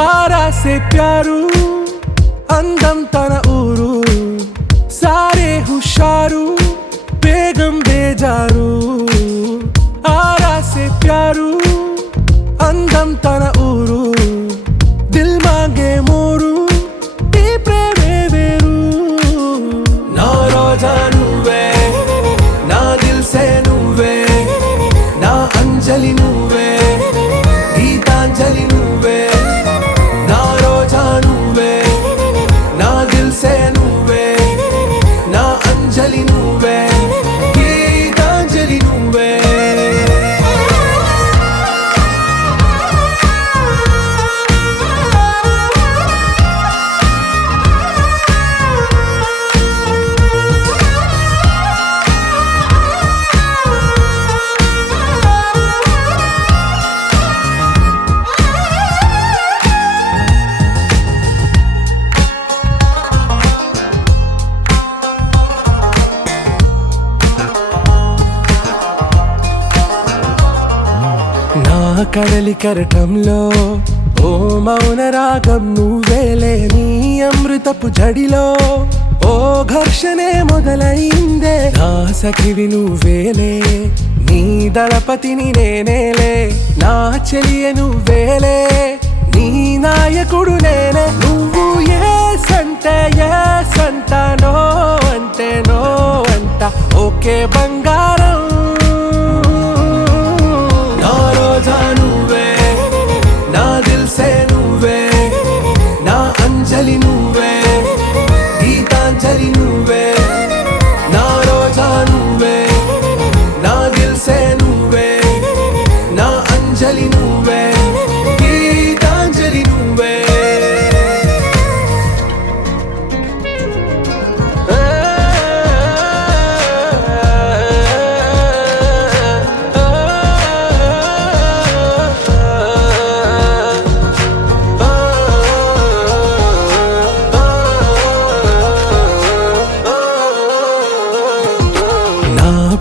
आरा से प्यारू अंदम तन ऊरू सारे हुशारू बेगम बेजारू आरा से प्यारू अंदम तन ऊरू दिल मांगे मोरू ఈ ప్రేమే వేరు నా రోజా నువ్వే నా దిల్ సే నువ్వే నా అంజలి నువ్వే గీతాంజలి నువ్వే అంజలి నువ్వే గీతాంజలి నువ్వే కడలి కరటంలో ఓ మౌన రాగం నువ్వేలే నీ అమృతపు జడిలో ఓ ఘర్షణే మొదలైందే నా సఖివి నువ్వేలే నీ దళపతిని నేనేలే నా చెలియ నువ్వేలే నీ నాయకుడు నేనే నువ్వు ఏ సంట నో అంటే నో అంట ఓకే బంగారం నువ్వే నా దిల్ సే నువ్వే నా అంజలి నువ్వే గీతాంజలి నువ్వే నా రోజా నువ్వే నా దిల్ సే నువ్వే నా అంజలి నువ్వే గీతాంజలి నువ్వే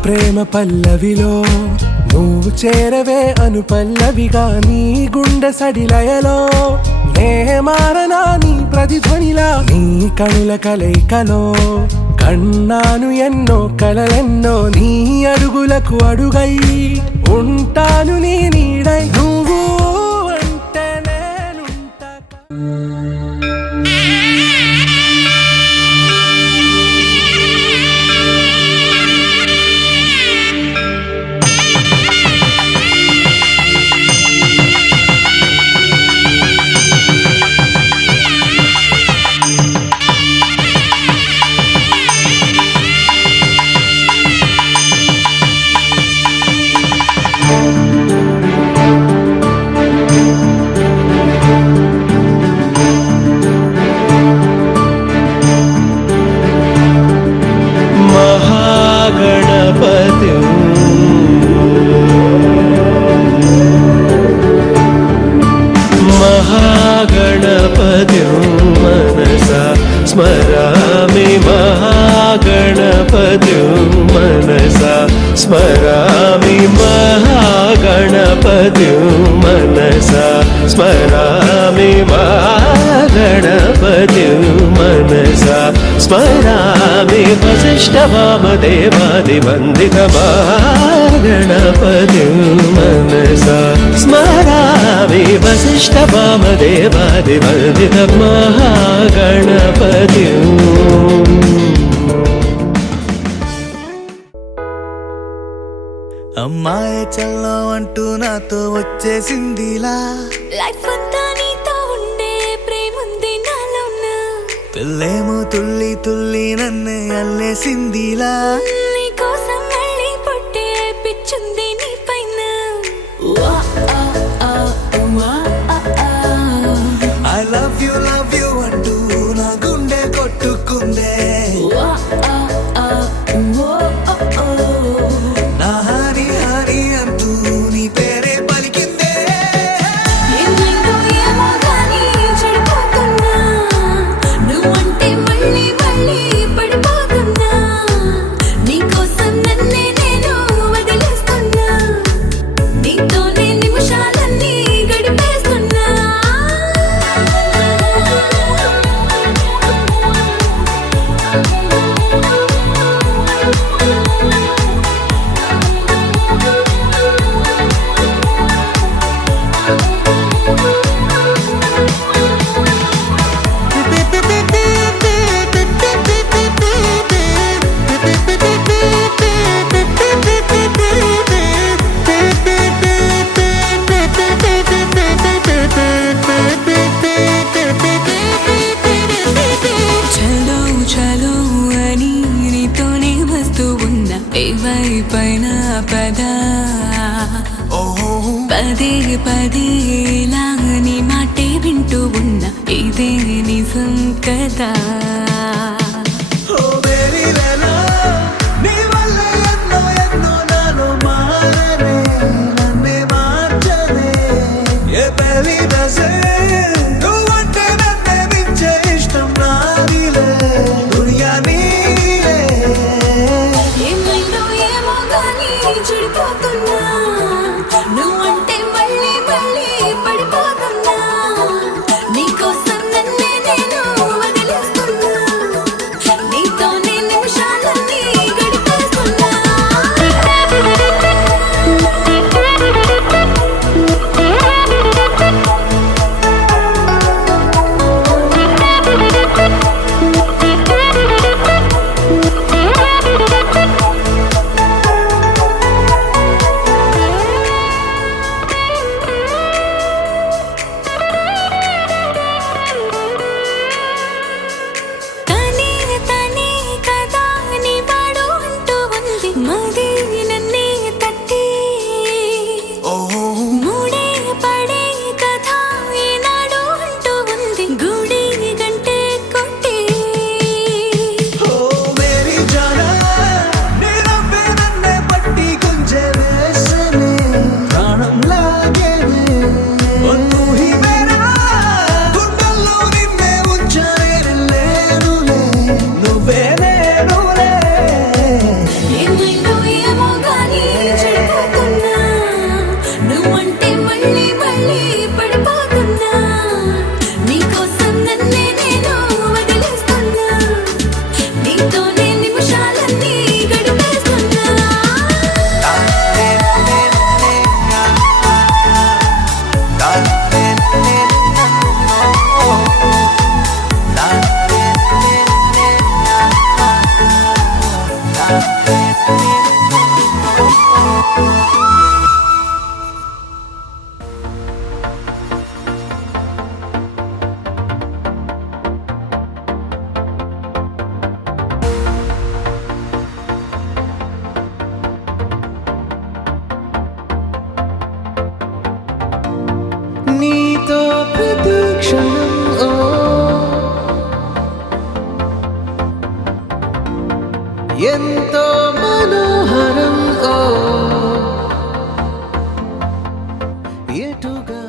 ప్రేమ పల్లవిలో నువ్వు చేరవే అను పల్లవిగా నీ గుండె సడిలయలో నే మారనా నీ ప్రతిధ్వనిలా నీ కనుల కలయికలో కన్నాను ఎన్నో కలలెన్నో నీ అడుగులకు అడుగై ఉంటాను నీ నీడై నువ్వు అంటే నేనుంటా महागणपतिं मनसा स्मरामि महागणपतिं मनसा स्मरामि महागणपतिं मनसा स्मरामि महागणपतिं मनसा स्मरामि वसिष्ठवामदेवादिवन्दित महागणपतिं मनसा स्मरामि वसिष्ठवामदेवादिवन्दित महागणपतिं అమ్మాయి చల్లో అంటూ నాతో వచ్చేసిందిలా లైఫ్ అంతా నీతో ఉండే ప్రేముంది నాలోన పిల్లేమో తుల్లి తుల్లి నన్నే అల్లేసిందిలా నీ కోసం మళ్ళీ పుట్టే పిచ్చుంది నీ పైన వా ఆ ఆ వా ఆ ఆ ఐ లవ్ యు అంటూ నా గుండె కొట్టుకుందే వా ఆ ఆ ఓ ఓ ఓ నా హరి హరి అంటూ నీ పేరే పలికిందే ఏమైందో ఏమో గానీ చెడిపోతున్నా నువ్వంటే మళ్ళీ మళ్ళీ పడిపోతున్నా నీకోసం నన్నే నేను వదిలేస్తున్నా నీతోనే నిమిషాలన్నీ గడిపేస్తున్నా చలో చలో అని నీతోనే వస్తూ ఉన్నా ఏవైపైన పదా ఓహో పదే పదే ఇలా నీ మాటే వింటూ ఉన్నా ఇదే నిజం కదా ఓ బేబీ వేలా నీ వల్ల ఎన్నో ఎన్నో నాలో మారనే నన్నే మార్చనే ఏ బేబీ బసే నువ్వంటే నన్నే మించే ఇష్టం నాదిలే దునియా నీలే ఏమైందో ఏమో గానీ చెడిపోతున్నా నువ్వంటే మళ్ళీ మళ్ళీ పడిపోతున్నా నీకోసం నన్నే నేను వదిలేస్తున్నా నీతోనే నిమిషాలన్నీ గడిపేస్తున్నా తనే తనే కదా నీ వాడు అంటూ ఉంది మది నన్నే తట్టి ఓహో మూడే పడే కథ ఈనాడు అంటూ ఉంది గుడి గంటే కొట్టి ఓ మేరీ జానా నీ నవ్వే నన్నే పట్టి గుంజే వేసనే ప్రాణం లాగేనే ఓ తూ హీ మేరా గుండెల్లో నిన్నే ఉంచానే లేనులే నువ్వే నేనులే ఏమైందో ఏమో గానీ చెడిపోతున్నా నువ్వంటే మళ్ళీ మళ్ళీ పడిపోతున్నా నీకోసం నన్నే నేను వదిలేస్తున్నా నీతోనే నిమిషాలన్నీ గడిపేస్తున్నా నీతో ప్రతి క్షణం ఓ ఎంతో మనోహరం ఓ ఎటుగా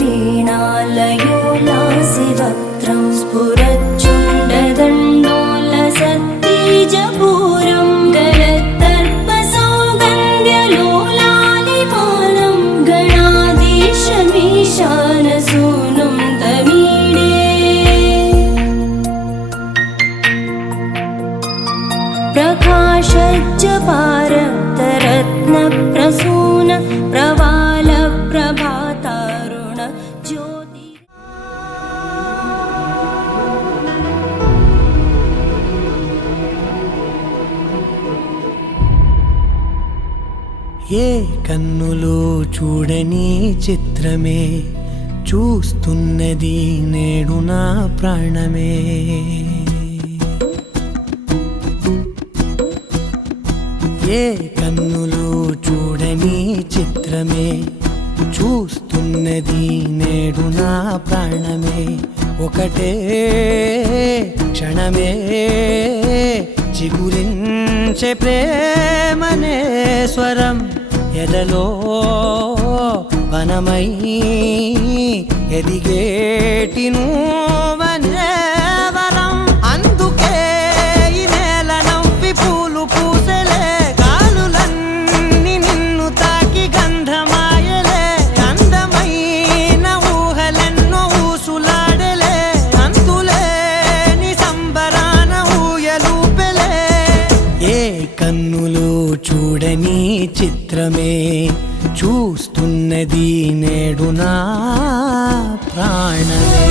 वीणालयोलासिवक्त्रं स्फुरच्चुण्डदण्डोलसत्तेजपूरं गलत्तर्पसौगन्ध्यलोलालिपानं गणाधीशमीशानसूनुं तमीडे प्रकाशज्जपारक्तरत्नप्रसून प्रवालप्रभातारुण ज्योति ఏ కన్నులో చూడని చిత్రమే చూస్తున్నది నేడు నా ప్రాణమే. ఏ కన్నులో చూడని చిత్రమే చూస్తున్నది నేడు నా ప్రాణమే. ఒకటే క్షణమే చిగురించే ప్రేమనే స్వరం ఎదలో వనమై ఎదిగేటి నువ్వనే వరం. అందుకే ఈ నేల నవ్వి పూలు పూసెలే, గాలులన్నీ నిన్ను తాకి గంధమాయలే. అందమైన ఊహలెన్నో ఊసులాడలే, అంతులేని సంబరాన ఊయలూపెలే. ఏ కన్నులో చూడని చిత్రమే చూస్తున్నది నేడు నా ప్రాణమే.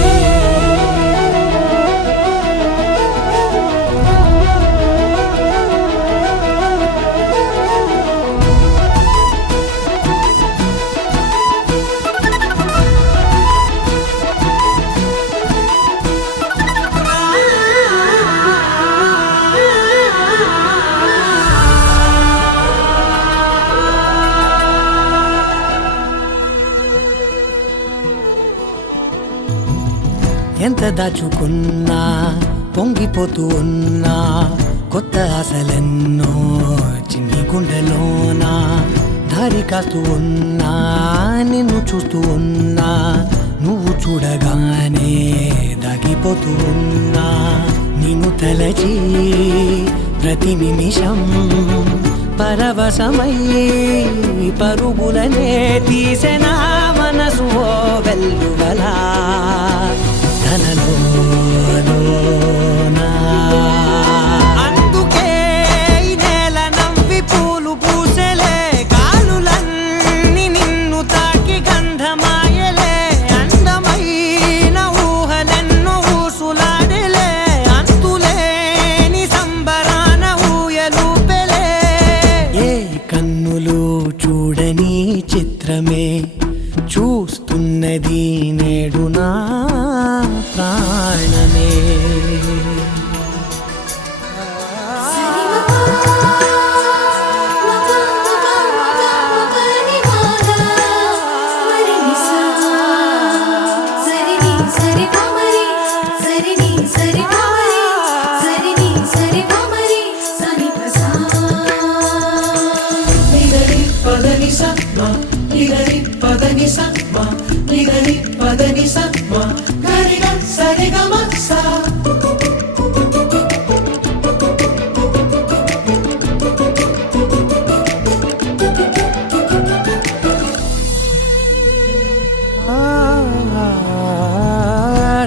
ఎంత దాచుకున్నా పొంగిపోతూ ఉన్నా, కొత్త ఆశలెన్నో చిన్ని గుండెలోనా. దారి కాస్తూ ఉన్నా, నిన్ను చూస్తూ ఉన్నా, నువ్వు చూడగానే దాగిపోతూ ఉన్నా. నిన్ను తలచి ప్రతి నిమిషం పరవశమై పరుగులనే తీసెనా మనసు ఓ వెల్లువలా తనలోనా. అందుకే ఈ నేల నవ్వి పూలు పూసెలే, గాలులన్నీ నిన్ను తాకి గంధమాయలే. అందమైన ఊహలెన్నో ఊసులాడలే, అంతులేని సంబరాన ఊయలూపెలే. ఏ కన్నులు చూడని చిత్రమే చూస్తున్నది నేడు నా ప్రాణమే.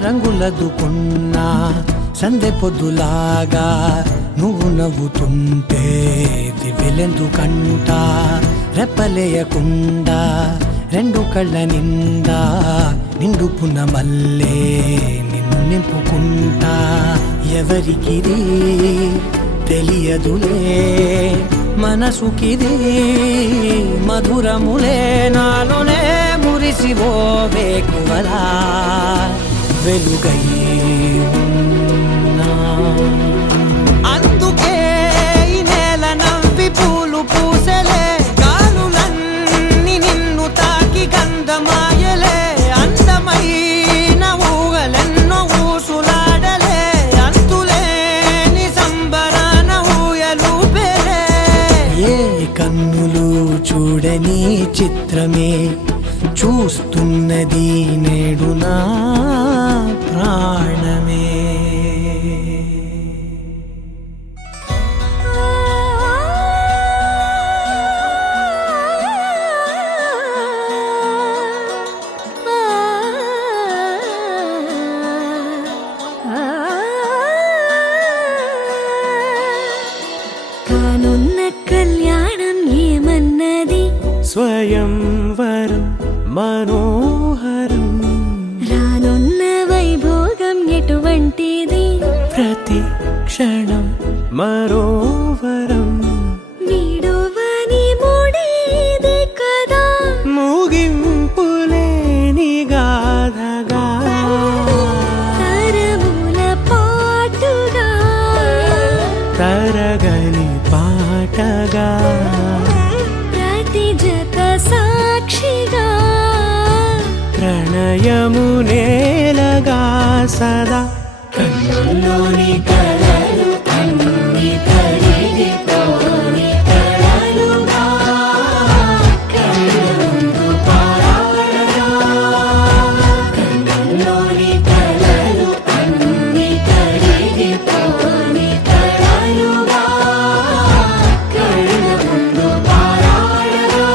రంగులదుకున్నా సందె పొద్దులాగా నువ్వు నవ్వుతుంటే దివ్వెలెందుకంట. రెప్పలేయకుండా రెండు కళ్ళ నిండా నిండు పున్నమల్లే నిన్ను నింపుకుంటా. ఎవరికిది తెలియదులే మనసుకిది మధురములే, నాలోనే మురిసివో వేకువలా వెలుగై ఉన్నా. అందుకే ఈ నేల నవ్వి పూలు పూసెలే, గాలులన్నీ నిన్ను తాకి గంధమాయలే. అందమైన ఊహలెన్నో ఊసులాడలే, అంతులేని సంబరాన ఊయలూపెలే. ఏ కన్నులు చూడని చిత్రమే చూస్తున్నది నేడు నా ప్రాణమే. కానున్న కళ్యాణం ఏమన్నది, స్వయంవరం మనోహరం, రానున్న వైభోగం ఎటువంటిది, ప్రతి క్షణం మరోవరం, వీడువని మూడేది కదా, ముగింపులేని గాథగా, తరముల పాటుగా, తరగని పాటగా, ప్రతి జత సాక్షిగా, ప్రణయము నేలగా సదా. కన్నుల్లోని కలలు అన్ని కరిగిపోని కలలుగా, కళ్ళముందు పారాడగా. కన్నుల్లోని కలలు అన్ని కరిగిపోని కలలుగా, కళ్ళముందు పారాడగా.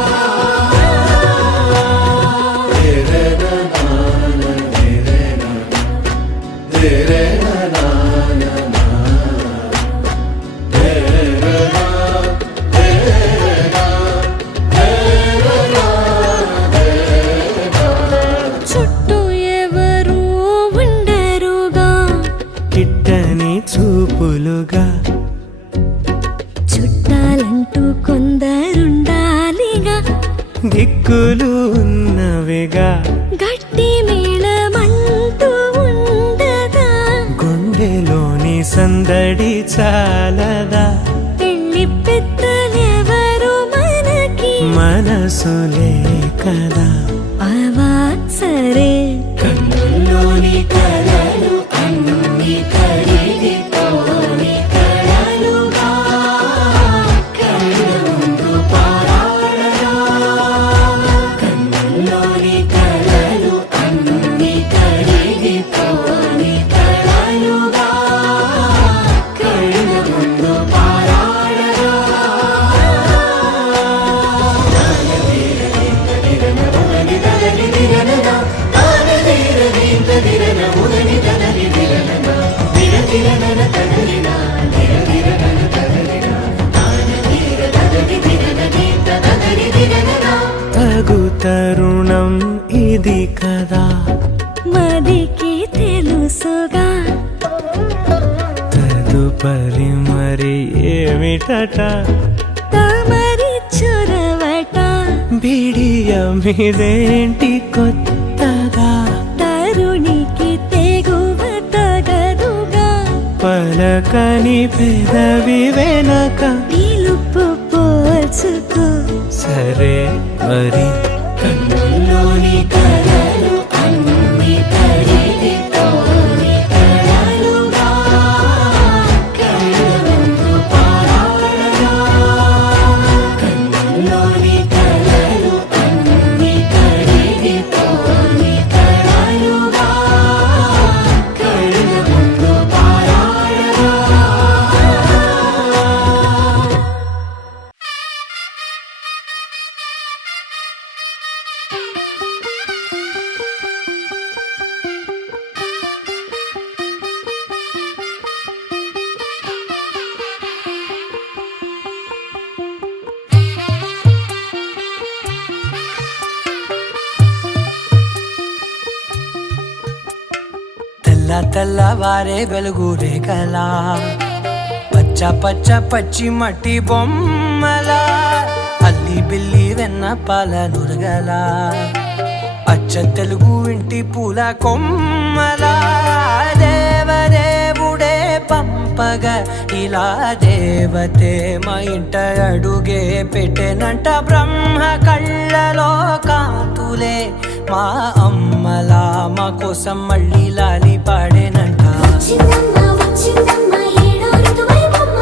చుట్టూ ఎవరు ఉండరుగా, కిట్టని చూపులుగా, చుట్టాలంటూ కొందరుండాలిగా, దిక్కులు ఉన్నవిగా, గట్టి మేళమంటూ ఉండదా, గుండెలోని సందడి చాలదా, పెళ్లి పెద్దలెవరు మనకి, మనసులే కదా. అవా సరే, కన్నుల్లోని కలలు అన్ని కరిగిపోని కలలుగా, కళ్ళముందు పారాడగా. కన్నుల్లోని కలలు అన్ని కరిగిపోని కలలుగా, కళ్ళముందు పారాడగా. తగు తరుణం ఇది కదా, మదికి తెలుసుగా, తదుపరి మరి ఏమిటట, తమరి చొరవట, బిడియమిదేంటి కొత్తగా, తరుణికి తెగువ తగదుగా, పలకని పెదవి వెనక, పిలుపు పోల్చుకో, సరే మరి. కన్నుల్లోని కలలు అన్ని కరిగిపోని కలలుగా, కళ్ళముందు పారాడగా. కన్నుల్లోని కలలు అన్ని కరిగిపోని కలలుగా, కళ్ళముందు పారాడగా. తెల్లవారే వెలుగు రేఖలా, పచ్చ పచ్చ పచ్చి మట్టి బొమ్మలా, అల్లి బిల్లి వెన్న పాల నురగలా, అచ్చ తెలుగు ఇంటి పూల కొమ్మలా, దేవదేవుడే పంపగా ఇలా దేవతే మా ఇంట అడుగే పెట్టెనంట. బ్రహ్మ కళ్ళలో కాంతులే మా అమ్మలా మా కోసం మళ్ళీ లాలి పాడేనంట. వచ్చిందమ్మ వచ్చిందమ్మ ఏడో ఋతువైవమ్మ,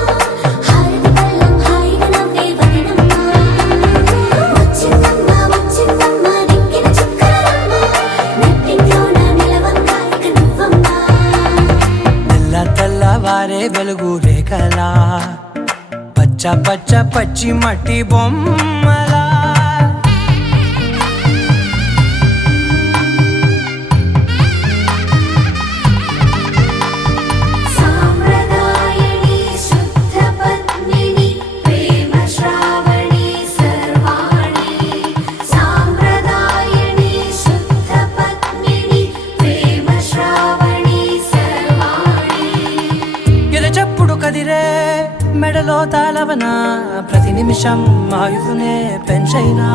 హారతి పళ్ళం హాయిగా నవ్వే వదనమ్మ. వచ్చిందమ్మ వచ్చిందమ్మ దిక్కిన వెలుగు రేఖలా పచ్చ పచ్చ పచ్చి మట్టి బొమ్మలా సాంప్రదాయని శుద్ధ పద్మిని ప్రేమ శ్రావణి సర్వాణి సాంప్రదాయని శుద్ధ పద్మిని ప్రేమ శ్రావణి సర్వాణి ఎరచప్పుడు కదిరే మెడలో తాళవన ప్రతి నిమిషం ఆయువునే పెంచైనా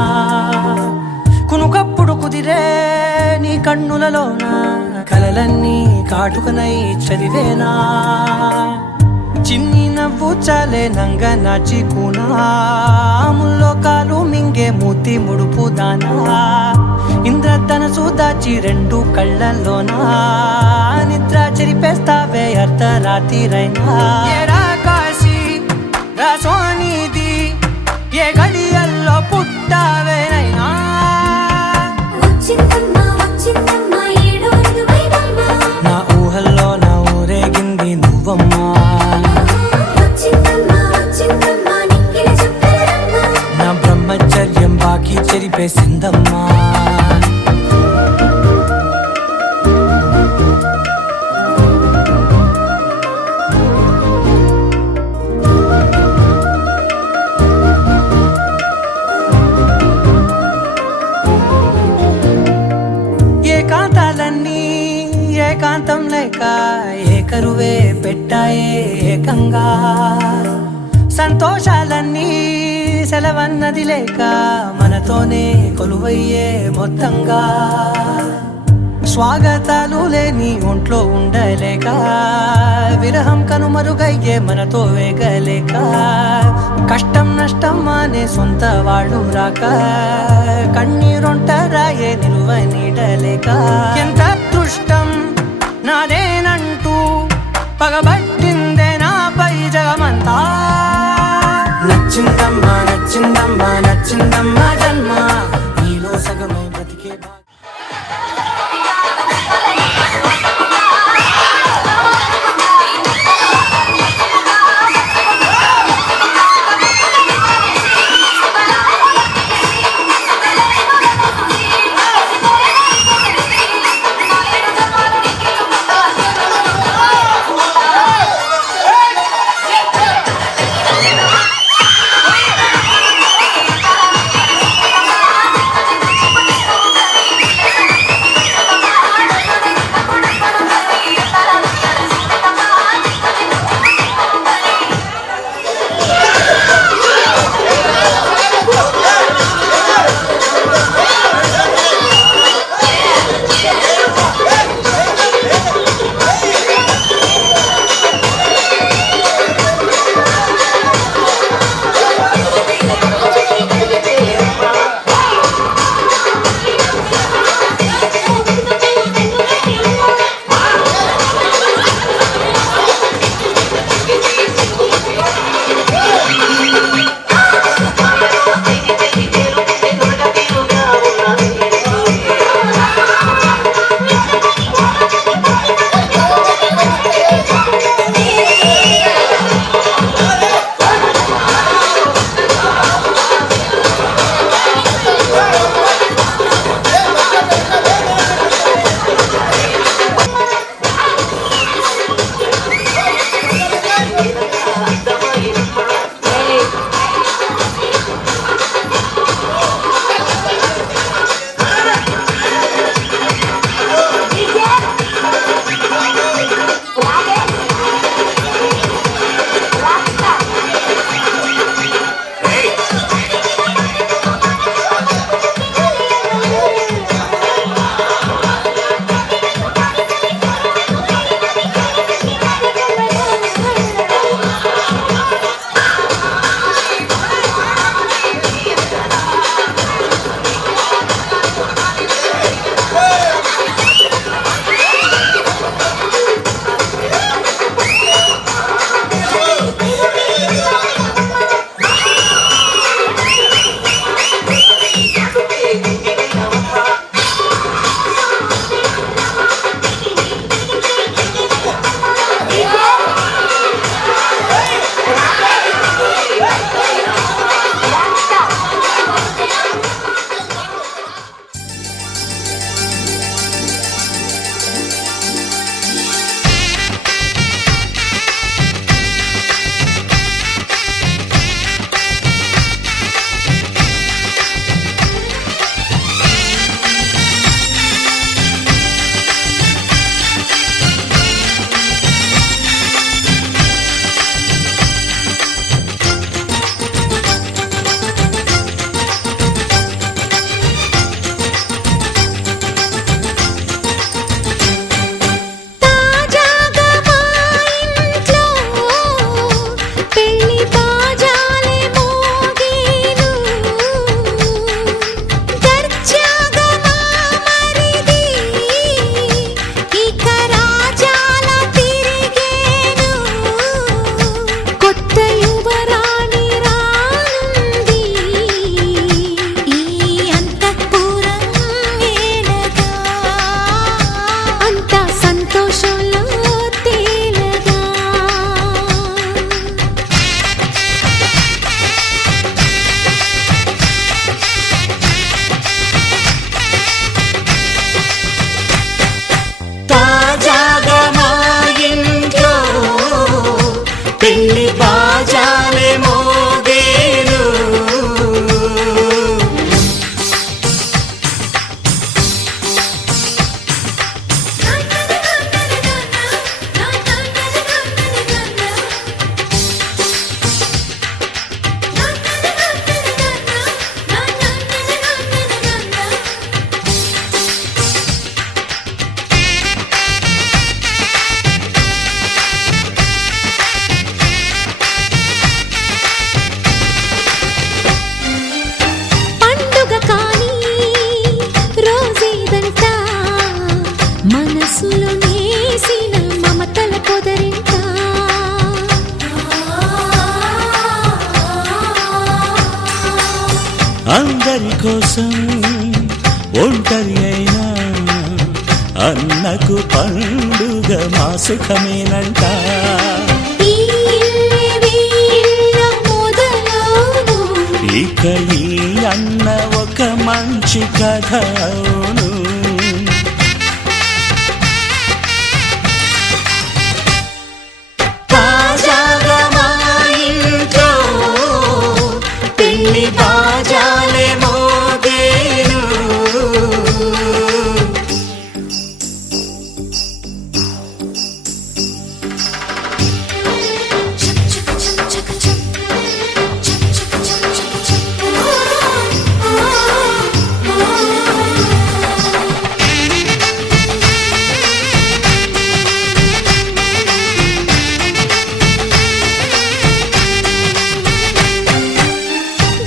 కునుకప్పుడు కుదిరే నీ కన్నులలోన కలలన్నీ కాటుకనై చదివేనా చిన్ని నవ్వు చాలే నంగ నాచి కూనాముల్లో కాలు మింగే మూతి ముడుపు దానా ఇంద్రధనసు దాచి రెండు కళ్ళల్లోనా నిద్ర చెరిపేస్తావే అర్ధరాత్రిరైనా ఏరా కాశీ రాసోనిది ఏ గడియల్లో పుట్టావేనైనా వచ్చిందమ్మా వచ్చిందమ్మా ఏడో ఋతువైవమ్మా నా ఊహల్లో నా ఊరేగింది నువ్వమ్మా వచ్చిందమ్మా వచ్చిందమ్మా నిక్కిన చుక్కలమ్మా నా బ్రహ్మచర్యం బాకీ చెరిపేసిందమ్మా ఏకాంతాలన్నీ ఏకాంతం లేక ఏకరువే పెట్టాయే ఏకంగా సంతోషాలన్నీ సెలవన్నది లేక మనతోనే కొలువయ్యే మొత్తంగా స్వాగతాలు లేని ఒంట్లో ఉండలేక విరహం కనుమరుగయ్యే మనతో వేగలేక కష్టం నష్టం అనే సొంత వాళ్ళు రాక కన్నీరొంటరాయే నిలువ నీడలేక ఎంత అదృష్టం నాదేనంటూ పగబట్టిందే నాపై జగమంతా నచ్చిందమ్మా నచ్చిందమ్మా నచ్చిందమ్మా జన్మ నీలో సగమై బ్రతికే కోసం ఒంటరి అయినా అన్నకు పండుగ మా సుఖమేనంట. ఈ ఇల్లే వీళ్ళ మొదలవును. ఇక ఈ అన్న ఒక మంచి కథ అవును. తాజాగా మా ఇంట్లో పెళ్లి బాజాలే మోగేను.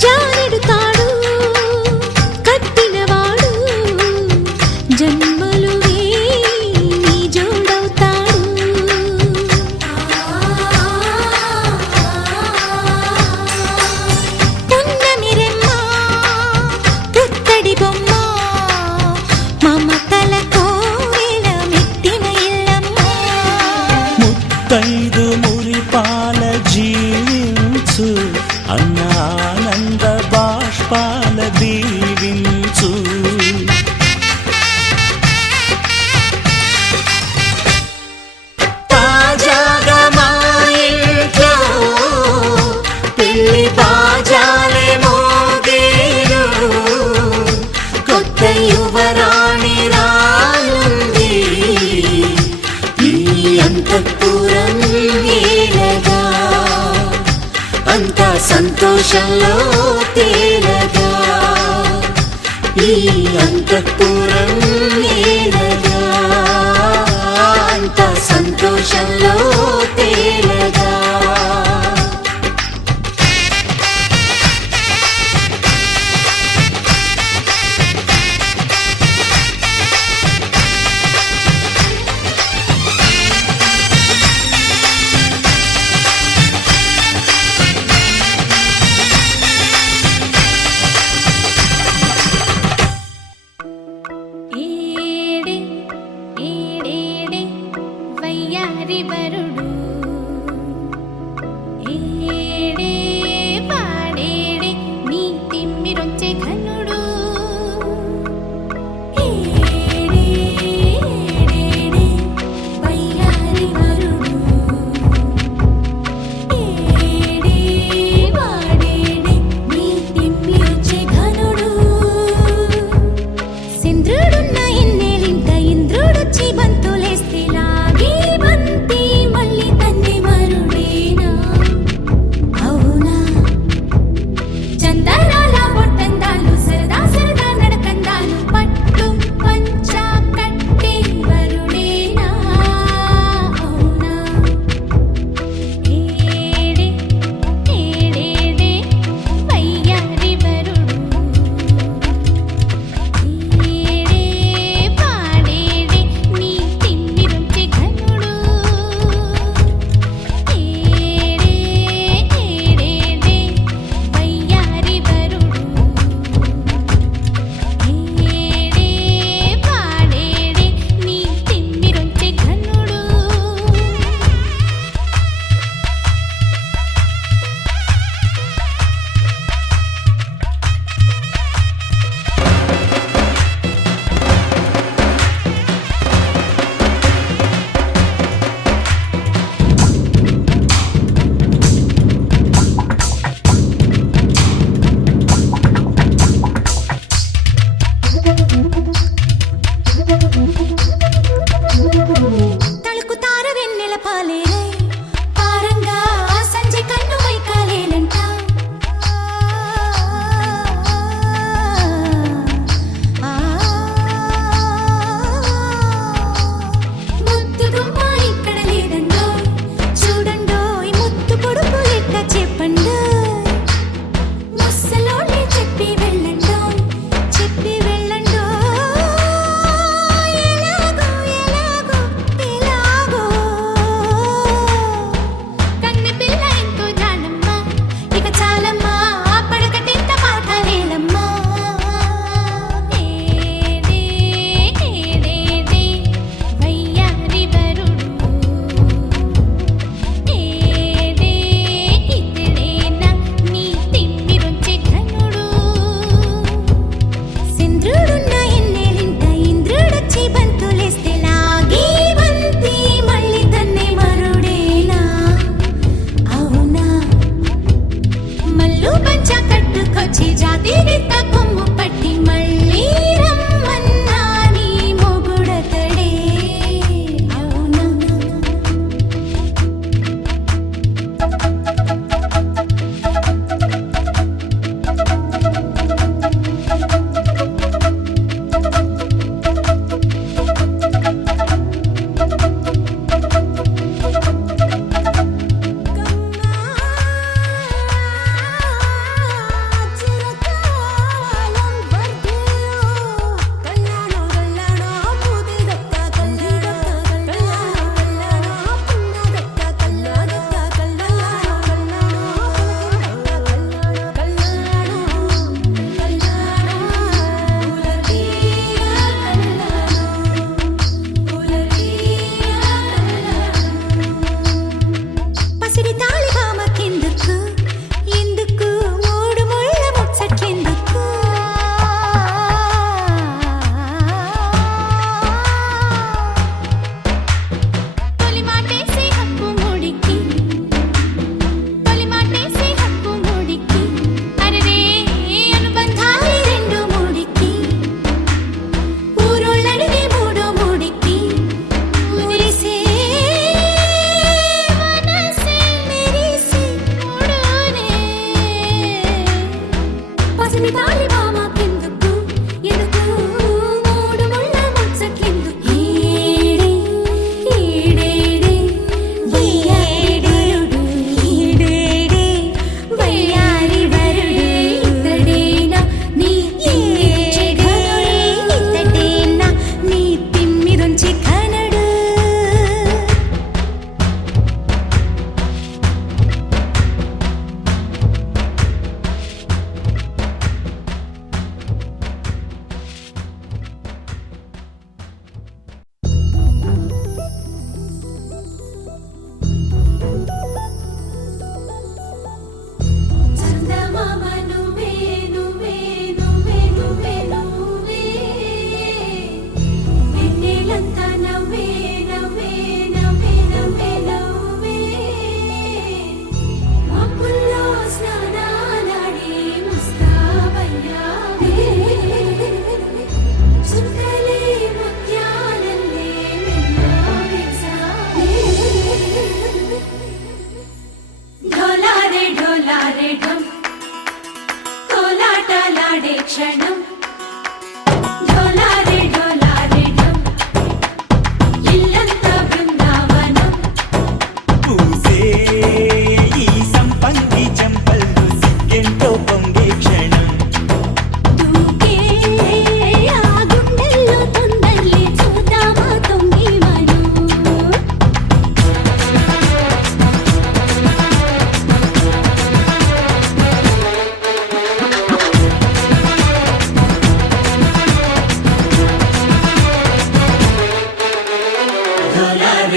జారెడు తాడు కట్టినవాడు జన్మలు వేయి జోడవుతాడు. పున్నమి రెమ్మ పుత్తడి బొమ్మ మమతల కోవెల మెట్టిన ఇల్లమ్మ. ముత్తైదు మురిపాల జీవించు అన్న ఆనంద బాష్పాల దీవించు. తాజాగా మా ఇంట్లో పెళ్లి బాజాలే మోగేను. కొత్త యువరాణి రానుంది ఈ అంతఃపురం ఏలగా. అంతా సంతోషంలో తేలగా ఈ అంతఃపురం ఏలగా. అంతా సంతోషంలో తేలగా. ఏడే ఏడేడే వయ్యారి వరుడు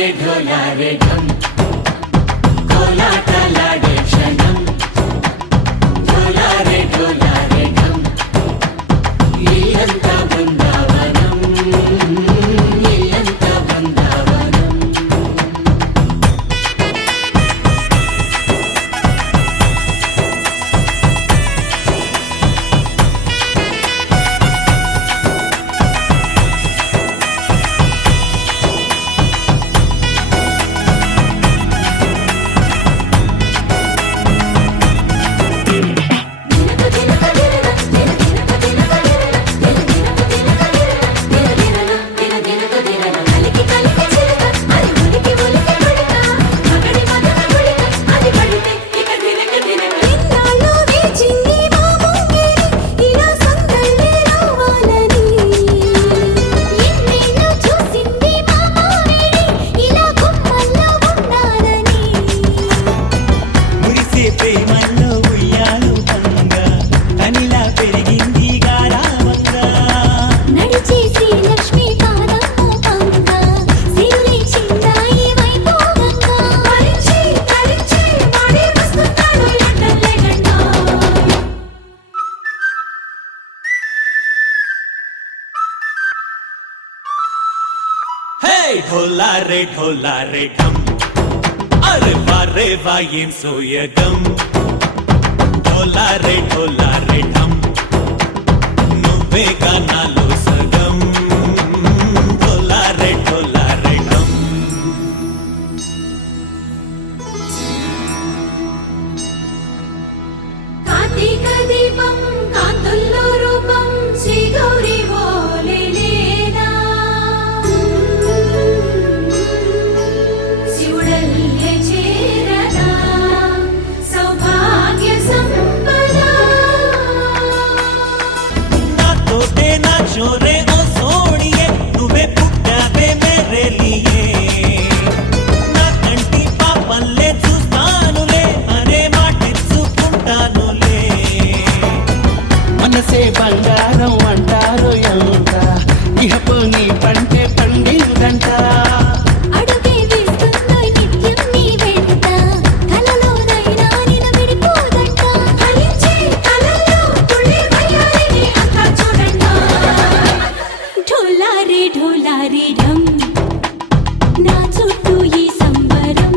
ढोलारे ढोलारे ढम కోలాటలాడే క్షణం ढोलारे ढोलारे ढम ఇల్లంతా బృందావనం ఇల్లంతా బృందావనం ఎన్నాళ్ళు వేచింది మా ముంగిరి ఇలా సందడి రావాలని ఎన్నేళ్ళు చూసింది మా మామిడి ఇలా కొమ్మల్లో ఉండాలని మురిసే ప్రేమల్లో ఉయ్యాలు పంగా తనిలా పెరిగింది గారావంగా నడిచే శ్రీలక్ష్మి పాదము పంగ శివుని చిందాయి వైభోగంగా పరిచి పరిచి వాడి వస్తున్నాడు ఎండలే గంట హే ढोलारे ढम అరే వారే వాయేం సోయగం ढोलारे ढम నువ్వే గానాలో సగం ढोलारे ढम కార్తీక దీపం కాంతుల్లో రూపం శ్రీ గౌరీ ఓలే లేదా శివుడల్లే చేరగా సౌభాగ్య సంపద నాతోటే నా చోరే ఓ సోడియే నువ్వే పుట్టావే మేరే లియే నా కంటి పాపల్లే చూస్తానులే అనే మాటిచ్చుకుంటానులే మనసే బంగారం అంటారు ఎంత ఇహపు నీ పంటే పండిందంట అడుగే వేస్తుందో నిత్యం నీ వెంట కలలోనైనా నిన్ను విడిపోదంట ఫలించే కలల్లో తుళ్ళి వయ్యారిని అంతా చూడంట ढोलारे ढम నా చుట్టూ ఈ సంబరం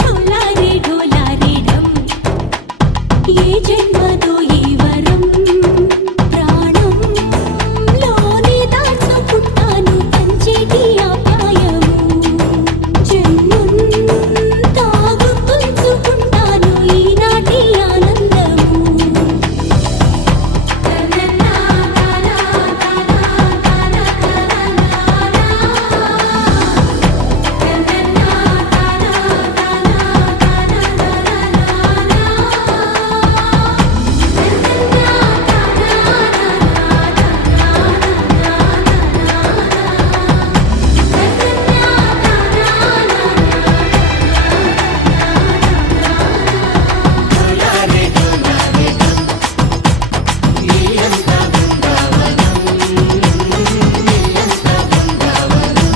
ढोलारे ढम ఏ జన్మదో ఈ వరం ప్రాణంలోనే దాచుకుంటాను పంచేటి ఆప్యాయము జన్మంతా గుర్తుంచుకుంటాను ఈనాటి ఆనందము ढोलारे ढोलारे ढम ఇల్లంతా బృందావనం ఇల్లంతా బృందావనం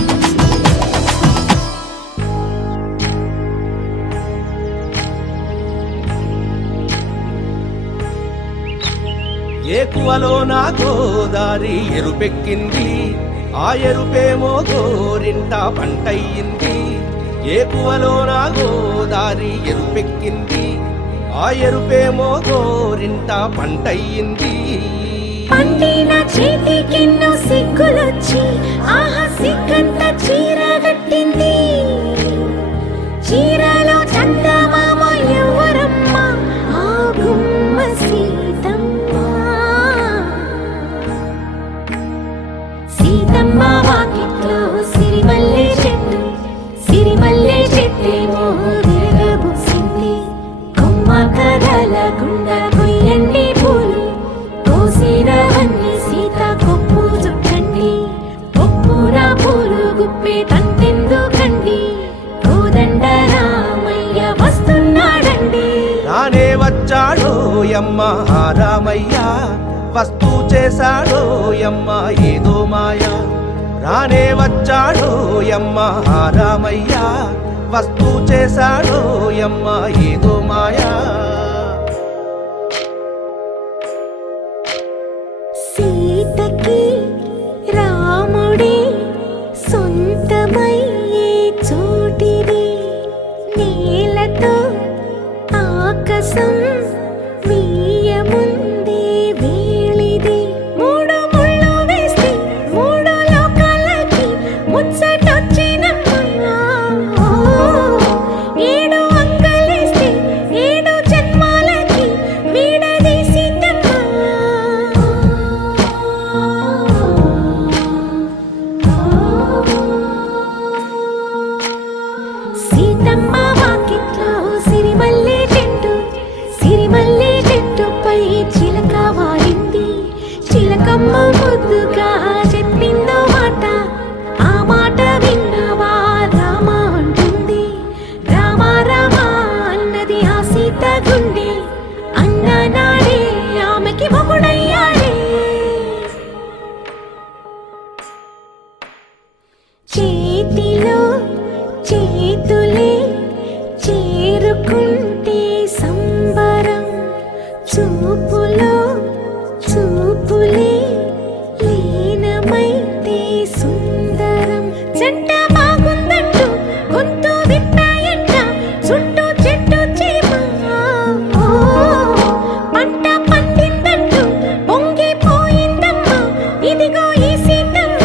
ఏకువలో నా గోదారి ఎరుపెక్కింది ఆ ఎరుపేమో గోరింట పంటయ్యింది ఏకువలో నా గోదారి ఎరుపెక్కింది ఆ ఎరుపేమో గోరింట పంటయ్యింది పండిన చేతికెన్నో సిగ్గులొచ్చి ఆహా సిగ్గంత చీరగట్టింది చీరలో చందమామ ఎవరమ్మ ఆ గుమ్మ సీతమ్మ సీతమ్మ వాకిట్లో సిరిమల్లె చెట్టేమో తిరగబూసింది కొమ్మ కదలకుండా కొయ్యండి పూలు కోసిరవన్నీ సీత కొప్పు చుట్టండి కొప్పున పూలు గుప్పే తంతెందుకండి కోదండ రామయ్య వస్తున్నాడండి నానే వచ్చాడో యమ్మ ఆ రామయ్య వస్తూ చేశాడో యమ్మ ఏదో మాయ రానే వచ్చాడో యమ్మ ఆ రామయ్య, వస్తూ చేశాడో యమ్మ ఏదో మాయా. సీతకి రాముడే సొంతమయ్యే చోటిది, నేలతో ఆకాశం వీయముందే వేళిది. మూడు ముళ్ళు వేస్తే మూడు లోకాలకి ముచ్చటొచ్చినమ్మా. ఏడు అంకలేస్తే ఏడు జన్మాలకి వీడదీసిద్దమ్మా. సీతమ్మ వాకిట్లో సిరిమల్లె చెట్టు, సిరిమల్లె చెట్టుపై చిలక వాలింది. చిలకమ్మ ముద్దుగా చెప్పిందో మాట, ఆ మాట విన్నవా రామ అంటుంది. రామ రామ అన్నది ఆ సీత గుండె, అన్న నాడే ఆమెకి మొగుడయ్యాడే. చేతిలో చేతులే చేరుకుంటే సంబరం, చూపులో చూపులే లీనమైతే సుందరం. జంట బాగుందంటూ గొంతు విప్పాయంట చుట్టూ చెట్టు చీమ. పంట పండిందంటూ పొంగిపోయిందమ్మా ఇదిగో ఈ సీతమ్మ.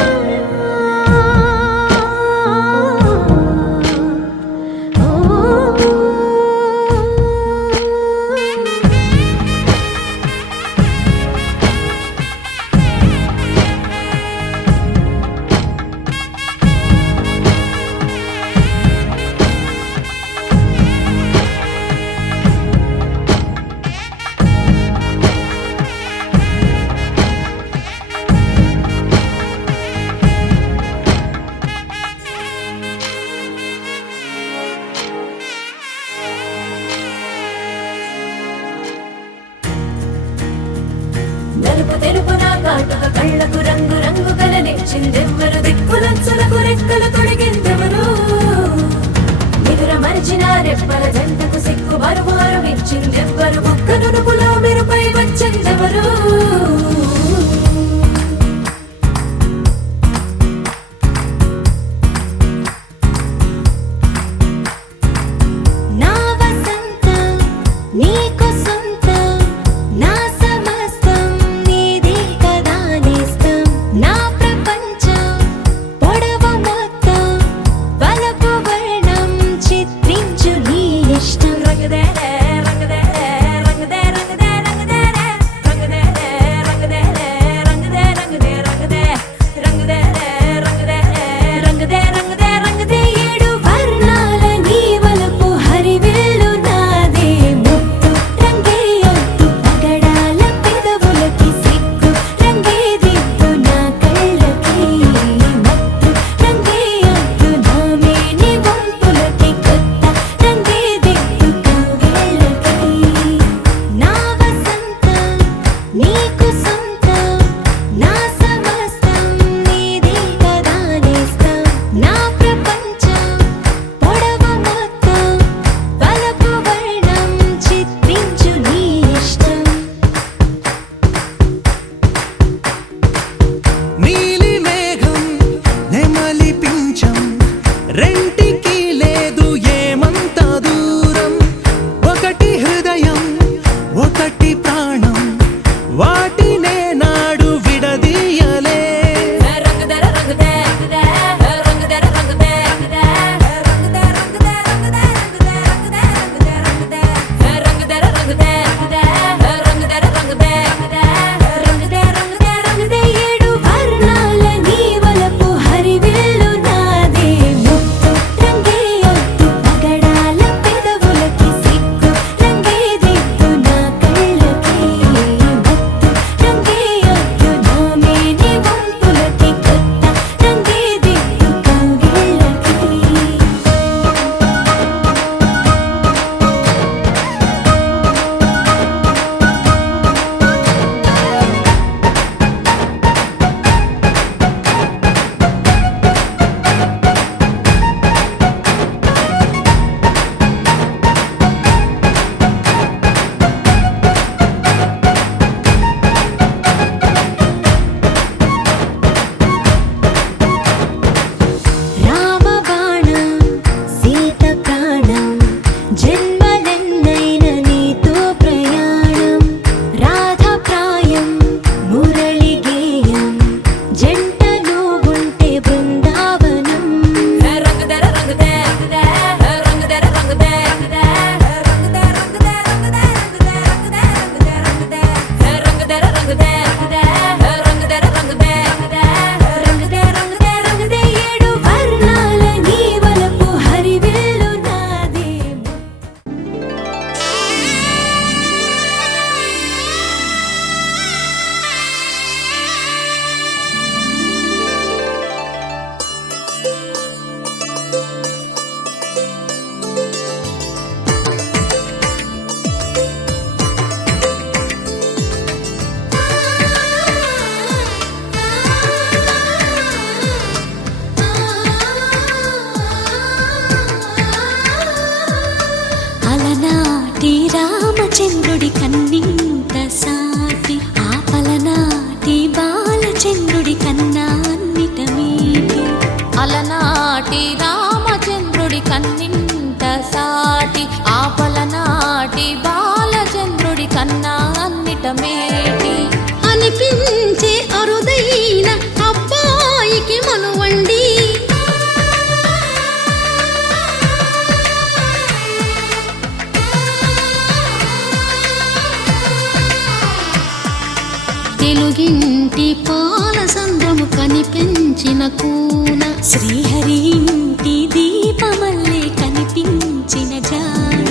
సంద్రము కనిపించిన కూన శ్రీహరి ఇంటి దీపమల్లే కనిపించిన జాడ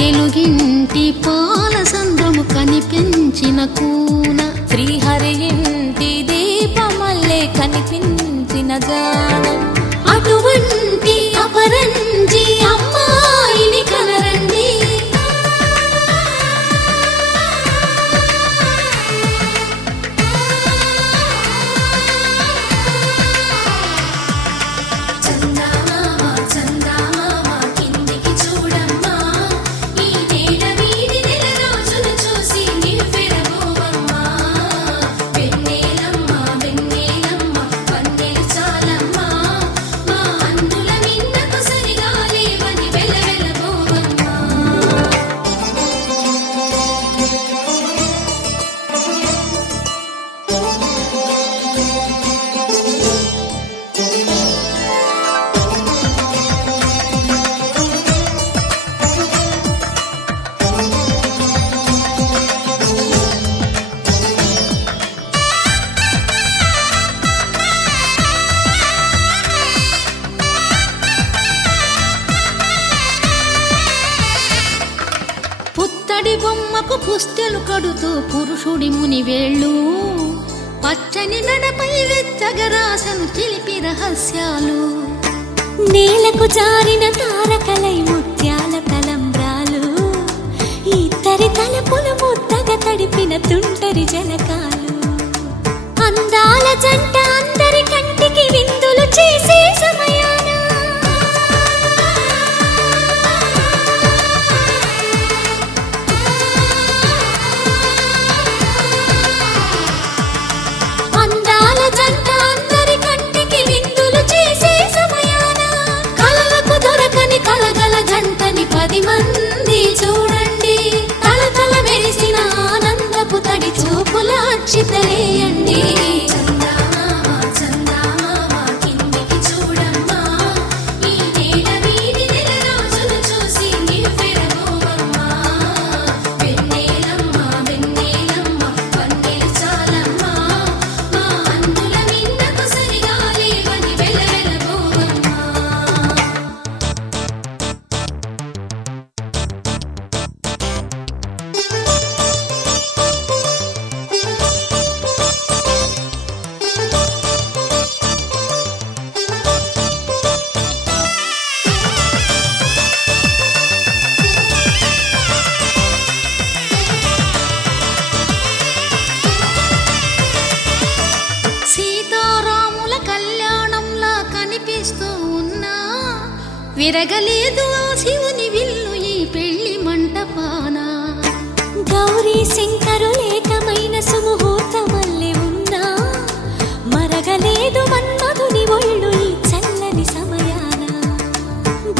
తెలుగింటి పాల సంద్రము కనిపించిన కూన శ్రీహరి ఇంటి దీపమల్లే కనిపించిన జాడ అటువంటి అపరంజి అమ్మాయిని కనరండి చందమామ చందమామ కిందికి చూడమ్మా ఈ నేల వీడి నెల రోజులు చూసి నివ్వెరబోవమ్మా వెన్నెలమ్మ వెన్నెలమ్మ వన్నెలు చాలమ్మా మా అందుల మిన్నకు సరిగా లేవని వెలవెలబోవమ్మా పుత్తడి బొమ్మకు పుస్తెలు కడుతూ పురుషుడి ముని వేళ్ళు పచ్చని మెడపై వెచ్చగరాసను చిలిపి రహస్యాలు నేలకు జారిన తారకలై ముత్యాల తలంబ్రాలు ఇద్దరి తలపులు ముద్దగా తడిపిన తుంటరి జలకాలు అందాల జంట అందరి కంటికి విందులు చేసే సమయాన అందాల జంట అందరి కంటికి విందులు చేసే సమయాన కలలకు దొరకని కలగల జంటని 10 మంది చూడండి తలతల మెరిసిన ఆనందపు తడి చూపుల అక్షితలేయండి చందమామ చందమామ కిందికి చూడమ్మా ఈ నేల వీడి నెల రోజులు చూసి నివ్వెరబోవమ్మా వెన్నెలమ్మ వెన్నెలమ్మ వన్నెలు చాలమ్మా మా అందుల మిన్నకు సరిగా లేవని వెలవెలబోవమ్మా సీతారాముల కళ్యాణంలా కనిపిస్తూ ఉన్నా విరగలేదు ఆ శివుని విల్లు ఈ పెళ్లి మంటపాన గౌరీ శంకరులేకమైన సుముహూర్తమల్లె ఉన్నా మరగలేదు మన్మధుని ఒళ్ళు ఈ చల్లని సమయాన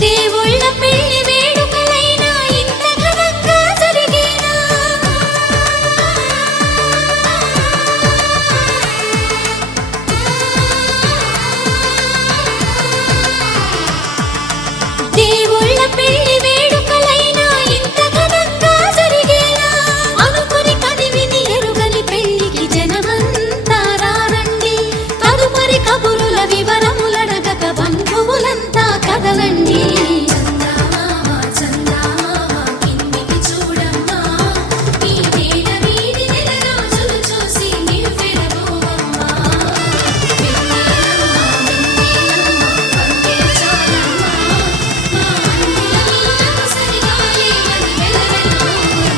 దేవుళ్ళ పెళ్లి వేడుకలైనా ఇంత ఘనంగా జరిగేనా దేవుళ్ళ పెళ్లి వేడుకలైనా ఇంత ఘనంగా జరిగేలా అనుకుని కదివిని ఎరుగని పెళ్లికి జనమంతా రారండి తదుపరి కబురుల వివరములడగక బంధువులంతా కదలండి చందమామ చందమామ కిందికి చూడమ్మా ఈ నేల వీడి నెల రోజులు చూసి నివ్వెరబోవమ్మా వెన్నెలమ్మ వెన్నెలమ్మ వన్నెలు చాలమ్మా మా అందుల మిన్నకు సరిగా లేవని వెలవెలబోవమ్మా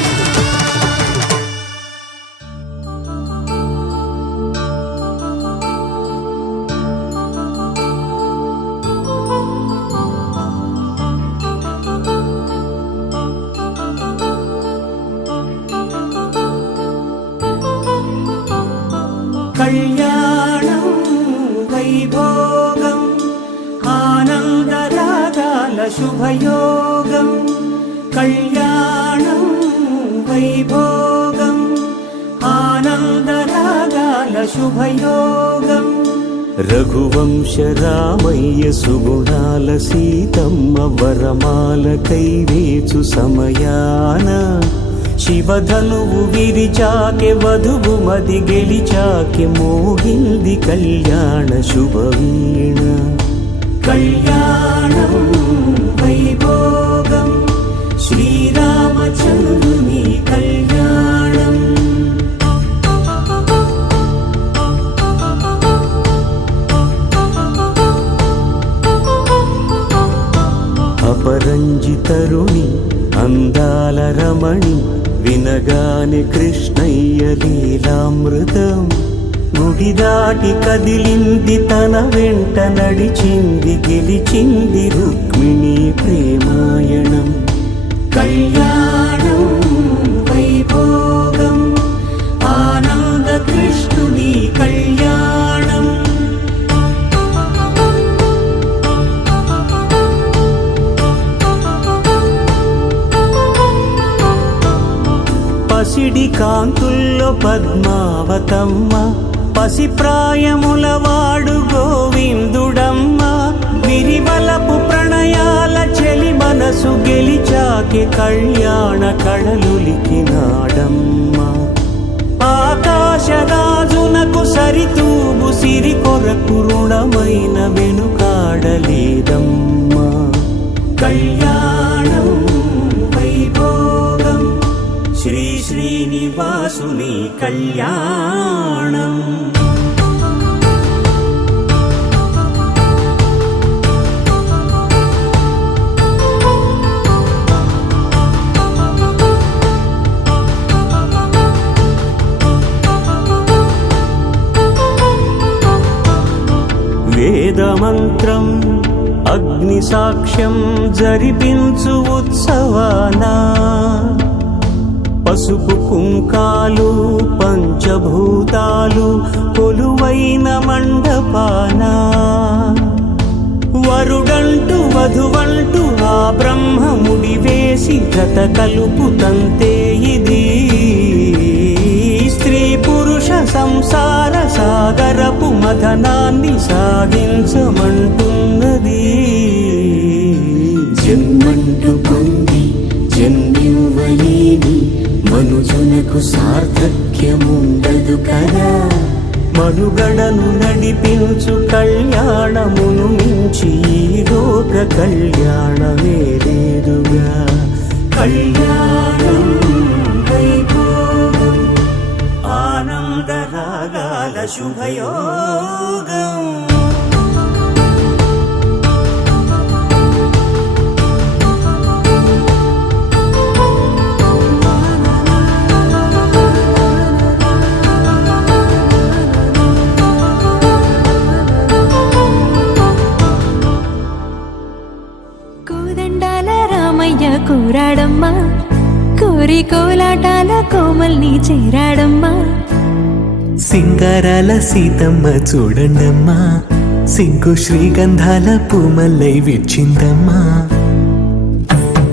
కళ్యాణం వైభోగం ఆనందరాగాల శుభయోగం కళ్యాణం వైభోగం ఆనందరాగాల శుభయోగం రఘువంశ రామయ్య సుగుణాల సీతమ్మ వరమాల కైవేచు సమయాన శివధనువు విరిచాకె వధువు మది గెలిచాకె మోగింది కళ్యాణ శుభవీణ కళ్యాణం వైభోగం శ్రీరామచంద్రుని కళ్యాణం అపరంజితరుణి అందాల రమణి వినగానే కృష్ణయ్య లీలామృతం గుడి దాటి కదిలింది తన వెంట నడిచింది గెలిచింది రుక్మిణి ప్రేమాయణం కళ్యాణం వైభోగం ఆనంద కృష్ణుని కళ్యాణం పసిడి కాంతుల్లో పద్మావతమ్మ పసిప్రాయముల వాడు గోవిందుడమ్మ విరివలపు ప్రణయాల చెలి మనసు గెలిచాకి కళ్యాణ కళలులికినాడమ్మ ఆకాశరాజునకు సరితూబు సిరి కొరకు రుణమైన వెనుకాడలేదమ్మా కళ్యాణం వైభోగం శ్రీ శ్రీనివాసుని కళ్యాణం వేదమంత్రం అగ్ని సాక్ష్యం జరిపించు ఉత్సవానా పసుపు కుంకాలు పంచభూతాలు కొలువైన మండపాన వరుడంటూ వధువంటూ ఆ బ్రహ్మముడి వేసి జత కలుపుతంతే ఇది స్త్రీ పురుష సంసార సాగరపు మథనాన్ని సాగించమంటున్నది జన్మంటూ పొంది జన్మివ్వలేని మనుజునకు సార్థక్యముండదు కదా మనుగడను నడిపించు కళ్యాణమును మించి ఈ లోక కళ్యాణమే లేదుగా కళ్యాణం వైభోగం ఆనంద రాగాల శుభయోగం కూరాడమ్మా కోరి కోలాటాల కోమల్ని చేరాడమ్మా సింగారాల సీతమ్మ చూడండమ్మా సింగు శ్రీగంధాల పూమల్లై విచ్చిందమ్మా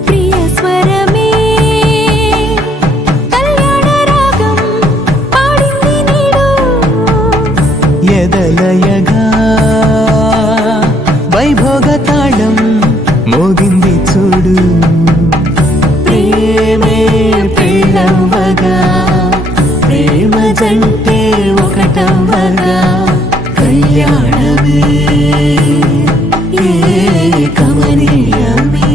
ప్రియ స్వరమే కళ్యాణ రాగం పాడింది నీడు ఎదలయగా వైభోగ తాళం మోగింది చూడు ప్రేమే పెళ్ళవ్వగా ప్రేమ జంటే ఒకటవ్వగా కళ్యాణమే కమనీయమే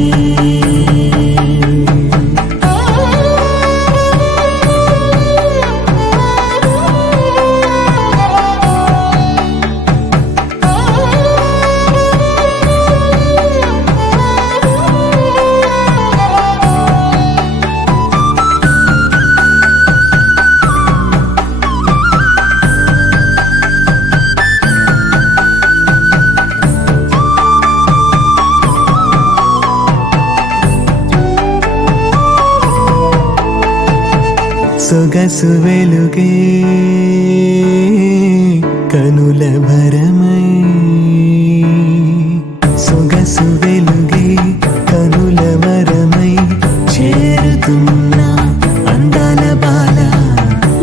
సొగసు వెలుగే కనుల భరమై సొగసు వెలుగే కనుల భరమై చేరుతున్నా అందాల బాల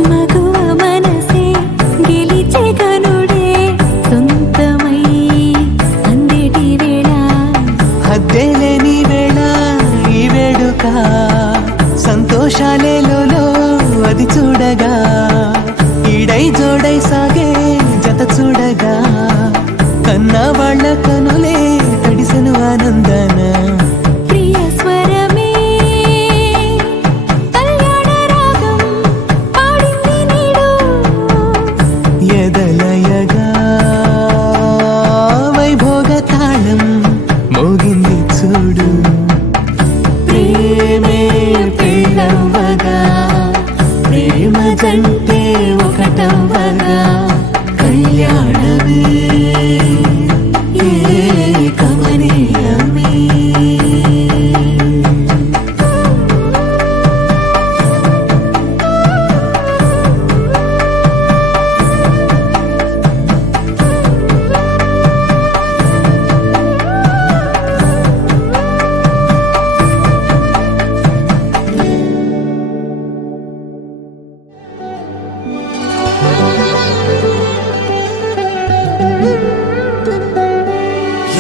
మగువ మనసే గెలిచే కనుడే సొంతమై అందేటి వేళ హద్దేలేని వేళ ఈ వేడుక సంతోషాలేలో అది చూడగా ఈడై జోడై సాగే జత చూడ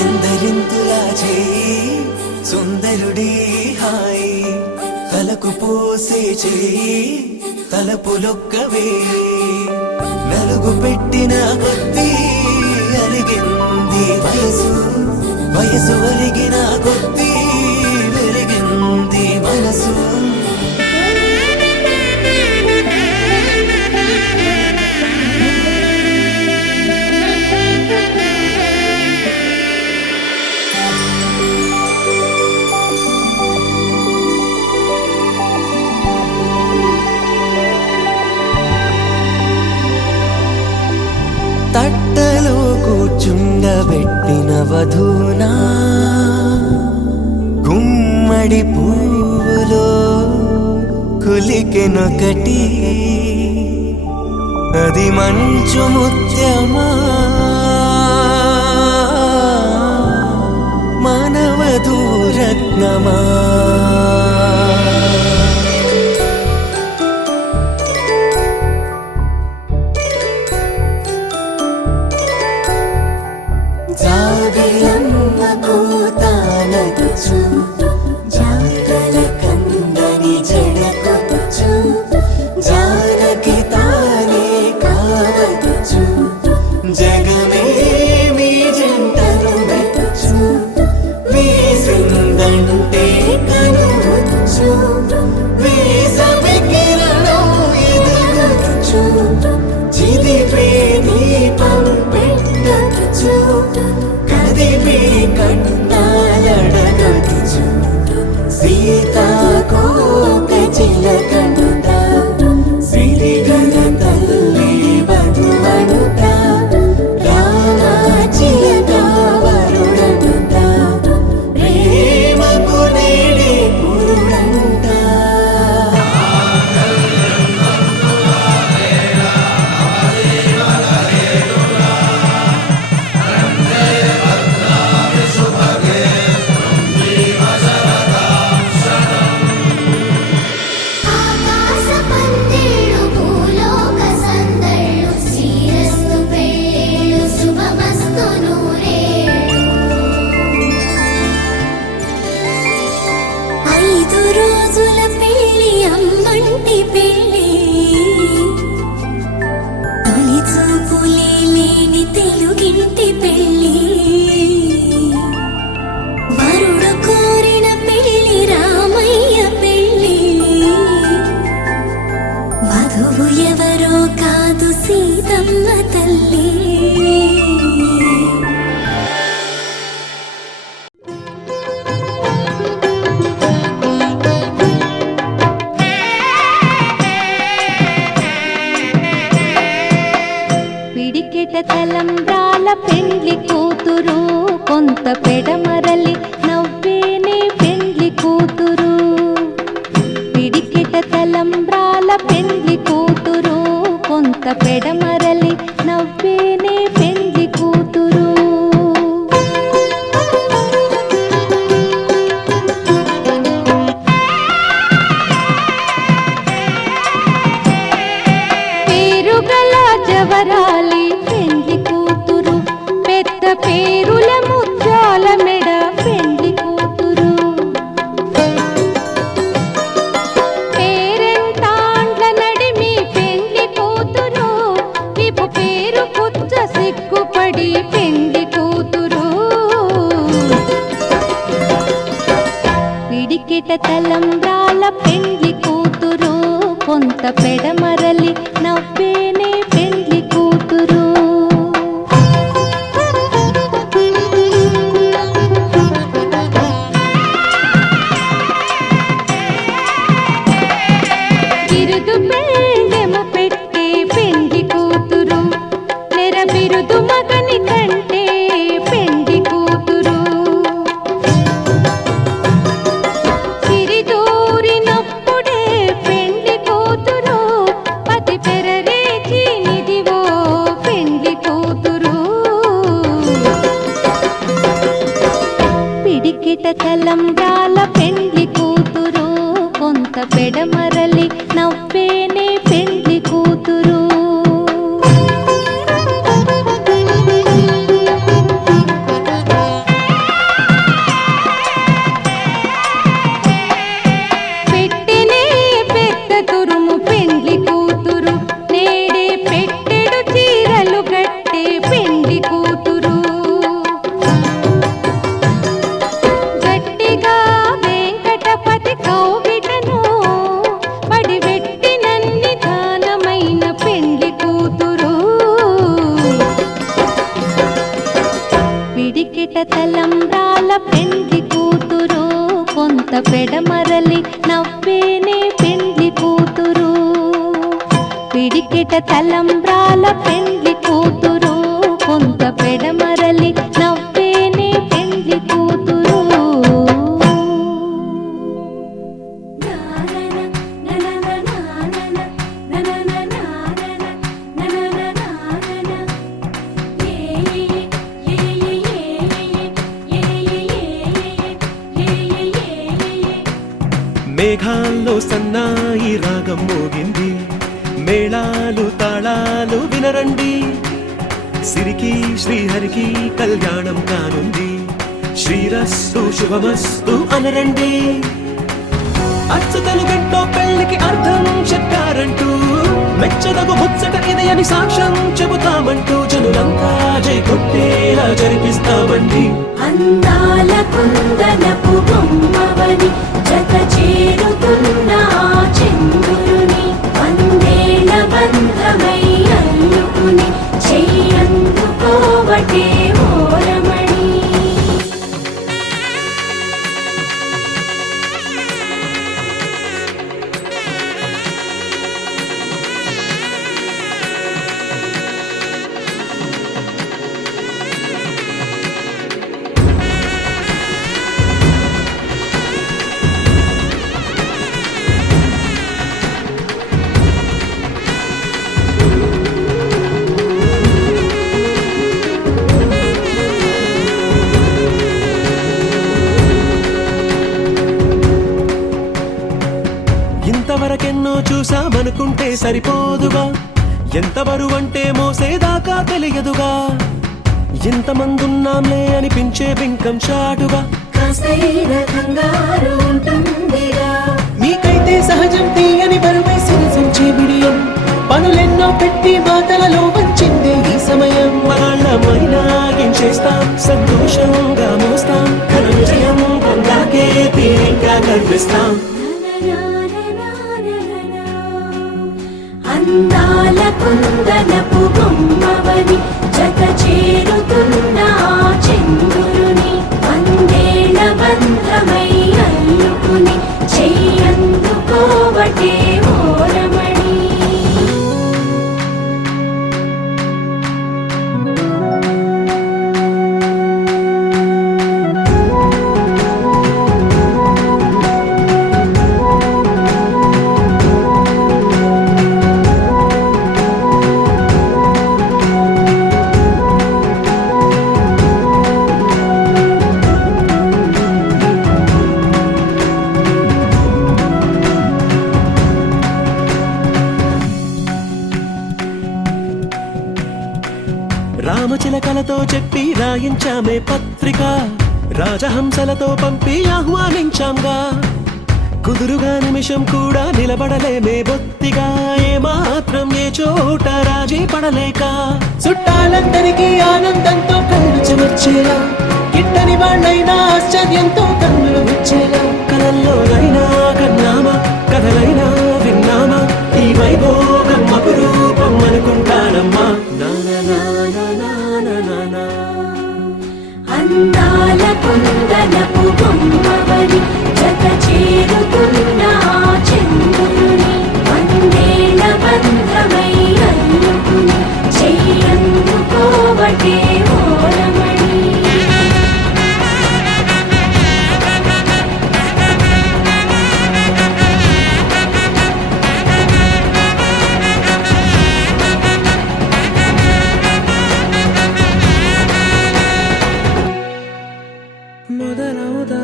ఎందరింతులా చేయి సుందరుడి హాయి తలకు పోసే చేయి తలపులొక్కవే నలుగు పెట్టిన కొద్దీ అలిగింది వయసు వయసు అలిగిన కొద్దీ వెలిగింది మనసు తట్టలో కూర్చుండబెట్టిన వధూనా గుమ్మడి పువ్వులో కులికెనొకటి అది మంచు ముత్యమా మానవధూరత్నమా జాబిలమ్మ కోతానదుచు జాడల కందని జడకొచ్చు జానకి తానే కావదుచు జగమే మీ జంటను వెతుచు వీసిందంటే కనువచ్చు వీసవి కిరణం ఎదుగుచు చిదిపే దీపం పెట్టచ్చు కదిపే కన్నాలడగచ్చు సీతాకోక చిలకనుత సిరిగల తల్లి వధువనుత రామ చిలక వరుడనుత ప్రేమకు నేడే పురుడంట ఆకాశ పందిళ్ళు భూలోక సందళ్ళు శ్రీరస్తు పెళ్ళిళ్ళు శుభమస్తు నూరేళ్ళు 5 రోజుల పెళ్ళి అమ్మంటి పెళ్ళి తొలి చూపులే లేని తెలుగింటి పెళ్ళి వరుడు కోరిన పెళ్ళి రామయ్య పెళ్ళి వధువు ఎవరో కాదు సీతమ్మ తల్లి పిడికెట తలంబ్రాల పెండ్లి కూతురు కొంత పెడమరలి నవ్వేనే పెండ్లి కూతురు పిడికెట తలంబ్రాల పెండ్లి కూతురు కొంత పెడమరలి నవ్వేనే పెండ్లి కూతురు పేరుగల జవరాలి పెండ్లి కూతురు పెద్ద పేరుల ముత్యాల మెడ పెండ్లి కూతురు పేరెంటాండ్ల నడిమి పెండ్లి కూతురు ఇపు పేరు పుచ్చ సిగ్గుపడి పెండ్లి కూతురు పిడికిట తలంబ్రాల పెండ్లి కూతురు కొంత పెడమరలి నవ్వేనే పెండ్లి కూతురు బిరుదు పెండెము పెట్టే పెండ్లి కూతురు నెర బిరుదు మగని కంటే పెండ్లి కూతురు సిరిదూరినప్పుడే పెండ్లి కూతురు పతి పెరరేచి నిదివో పెండ్లి కూతురు పిడికిట తలంబ్రాల పెండ్లి కూతురు కొంత పెడమరలి నవ్వేనే పెండ్లి కూతురు పెండ్లి కూతురు గట్టిగా వెంకటపతి కౌగిటను పడివెట్టినన్ని దానమైన పెండ్లి కూతురు పిడికిట తలంబ్రాల పెండ్లి కూతురు కొంత పెడమరలి నవ్వేనే పెండ్లి కూతురు పిడికిట తలంబ్రాల పెండ్లి కూతురు కొంత పెడమరలి నవ్వేనే పెండ్లి కూతురు మేఘాల్లో సన్నాయి రాగం మోగింది మేళాలు తాళాలు వినరండి సిరికి శ్రీహరికి కళ్యాణం కానుంది శ్రీరస్తు శుభమస్తు అనరండి అచ్చతలు గంటో పెళ్లికి అర్థం చెప్పారంటూ మెచ్చదగు ముచ్చట ఇది అని సాక్ష్యం చెబుతామంటూ జనులంతా జై కొట్టేలా జరిపిస్తామండి అందాల కుందనపు బొమ్మవని జత చేరుతున్న చంద్రుని వందేళ్ల బంధమై అల్లుకుని చెయ్యందుకోవటే ఓరమణి ఇంతవరకెన్నో చూసామనుకుంటే సరిపోదుగా ఎంత బరువంటే మోసేదాకా తెలియదుగా ఇంతమందున్నాంలే అనిపించే బింకం చాటుగా కాస్తైన కంగారు ఉంటుందిగా మీకైతే సహజం తీయని బరువై సంచే బిడియం పనులెన్నో పెట్టి మాటలలో వంచిందే ఈ సమయం వాళ్ళమైనా ఏం చేస్తాం సంతోషంగా మోస్తాం ఘన విజయం పొందాకే తీరిగ్గా కనిపిస్తాం అందాల కుందనపు బొమ్మవని జత చేరుతున్న చంద్రుని వందేళ్ల బంధమై అల్లుకుని చెయ్యందుకోవటే ఓరమణి రామచిలకలతో చెప్పి రాయించామే పత్రిక రాజహంసలతో పంపి ఆహ్వానించాంగా కుదురుగా నిమిషం కూడా నిలబడలేమే బొత్తిగా ఏమాత్రం ఏ చోట రాజీ పడలేక చుట్టాలందరికీ ఆనందంతో కళ్ళు చెమర్చేలా గిట్టని వాళ్ళైనా ఆశ్చర్యంతో కన్నులు వచ్చేలా కలల్లోనైనా కన్నామా కథలైనా విన్నామా ఈ వైభోగం అపురూపం అనుకుంటానమ్మా అందాల కుందనపు బొమ్మవని జత చేరుతున్న చంద్రుని వందేళ్ల బంధమై అల్లుకుని చెయ్యందుకోవటే ఓరమణి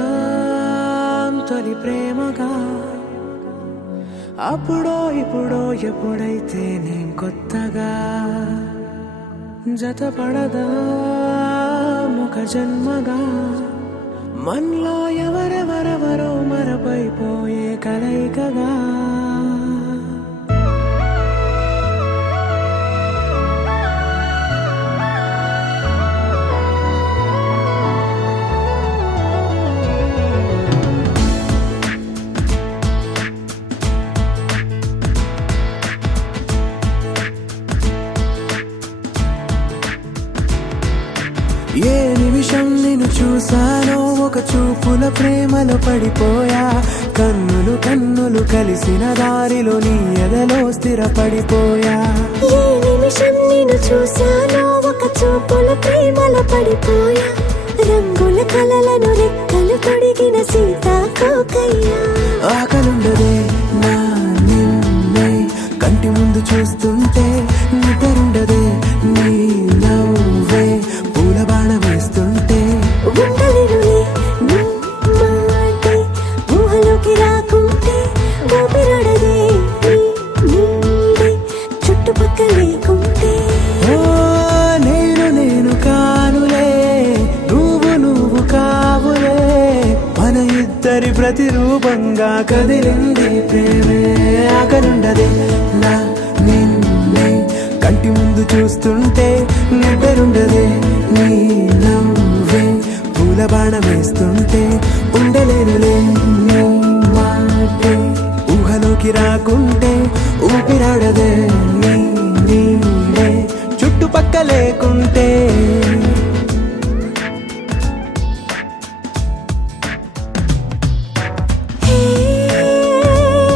మొదలవుదాం తొలి ప్రేమగా అప్పుడో ఇప్పుడో ఎప్పుడైతే నేను కొత్తగా జతపడదా ముఖ జన్మగా మనలో ఎవరెవరెవరో మరపైపోయే కలయికగా ఏ నిమిషం నిన్ను చూసానో ఒక చూపుల ప్రేమలో పడిపోయా కన్నులు కన్నులు కలిసిన దారిలో నీ ఎదలో స్థిరపడిపోయా ఏ నిమిషం నిన్ను చూశానో ఒక చూపుల ప్రేమలో పడిపోయా రంగుల కలలను రెక్కలు తొడిగిన సీతాకోకయ్యా ఆకలుండదే నా నిన్నే కంటి ముందు చూస్తుంటే నిద్రుండదే నీ నవ్వే పూల బాణం వేస్తుంటే ఉండలేనులే నీ మాటే ఊహలోకి రాకుంటే ఊపిరాడదే నీ నీడే చుట్టుపక్కల లేకుంటే ఓ నేను కానులే నువ్వు కావులే మన ఇద్దరి ప్రతిరూపంగా కదిలింది ప్రేమే ఆకలుండదే నా నిన్నే కంటి ముందు చూస్తుంటే నిద్రుండదే నీ నవ్వే పూల బాణం వేస్తుంటే ఉండలేనులే నీ మాటే ఊహలోకి రాకుంటే ఊపిరాడదే నీ నీడే చుట్టుపక్క లేకుంటే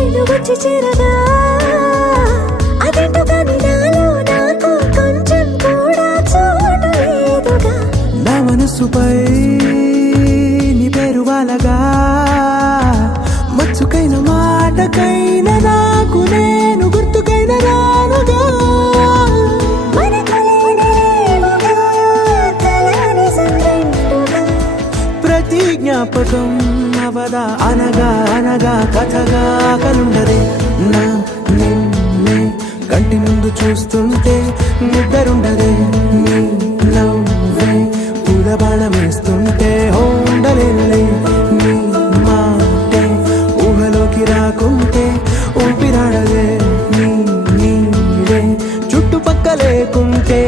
నువ్వు వచ్చి చేరగా అదేంటో కానీ నాలో నాకు కొంచెం కూడా చోటు లేదుగా నా మనసుపై నీ పేరు వాలగా మచ్చుకైన మాటకైన నాకు నేను గుర్తుకైన రానుగా మనకులేనిరేవుగా కలని సంరెండుగా ప్రతి జ్ఞాపకం అవదా అనగా అనగా కథగా కలుండదే నా నిన్నే కంటి ముందు చూస్తుంటే నిద్రుండదే నీ నవ్వే పూల బాణం వేస్తుంటే ఉండలేనులే నీ మాటే ఊహలోకి రాకుంటే ఊపిరాడదే నీ నీడే చుట్టుపక్క లేకుంటే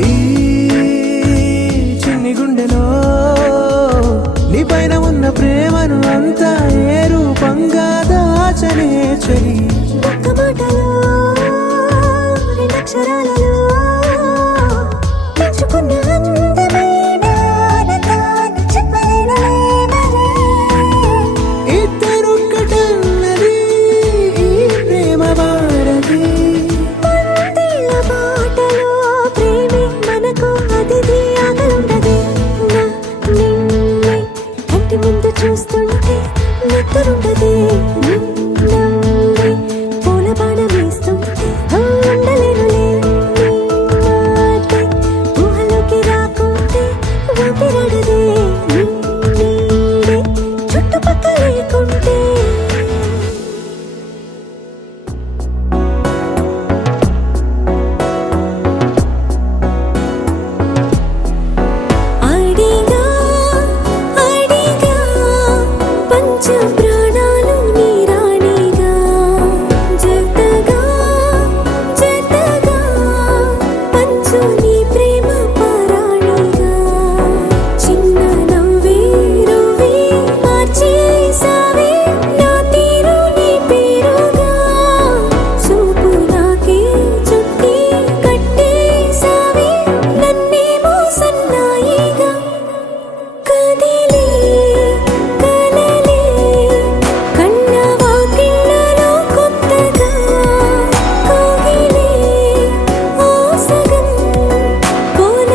ఈ చిన్ని గుండెలో నీ పైన ఉన్న ప్రేమను అంతా ఏ రూపంగా దాచనే చలి ఒక్క మాటలో రెండక్షరాలలో పెంచుకున్న అందమైన ఆనందాన్ని చెప్పలేనులే మరి ఇద్దరొక్కటన్నది ఈ ప్రేమ వాడది పందిళ్ళ బాటలో ప్రేమే మనకు అతిథి ఆగలుండదే నా నిన్నే కంటి ముందు చూస్తుంటే నిద్రుండదే నీ నవ్వే పూల బాణం వేస్తుంటే ఉండలేనులే నీ మాటే ఊహలోకి రాకుంటే ఊపిరాడదే నీ నీడే చుట్టుపక్కల లేకుంటే అడిగా అడిగా పంచ ప్రాణాలు నీ రాణిగా జతగా జతగా పంచు నీ ప్రేమ పరాణిగా చిన్న నవ్వే రువే మార్చేసావే నా తీరు నీ పేరుగా చూపు నాకే చుట్టి కట్టేసావే నన్నేమో సన్నాయిగా కదిలే కలలే కన్న వాకిళ్ళలో కొత్తగా కోగిలే ఓ సగం కోన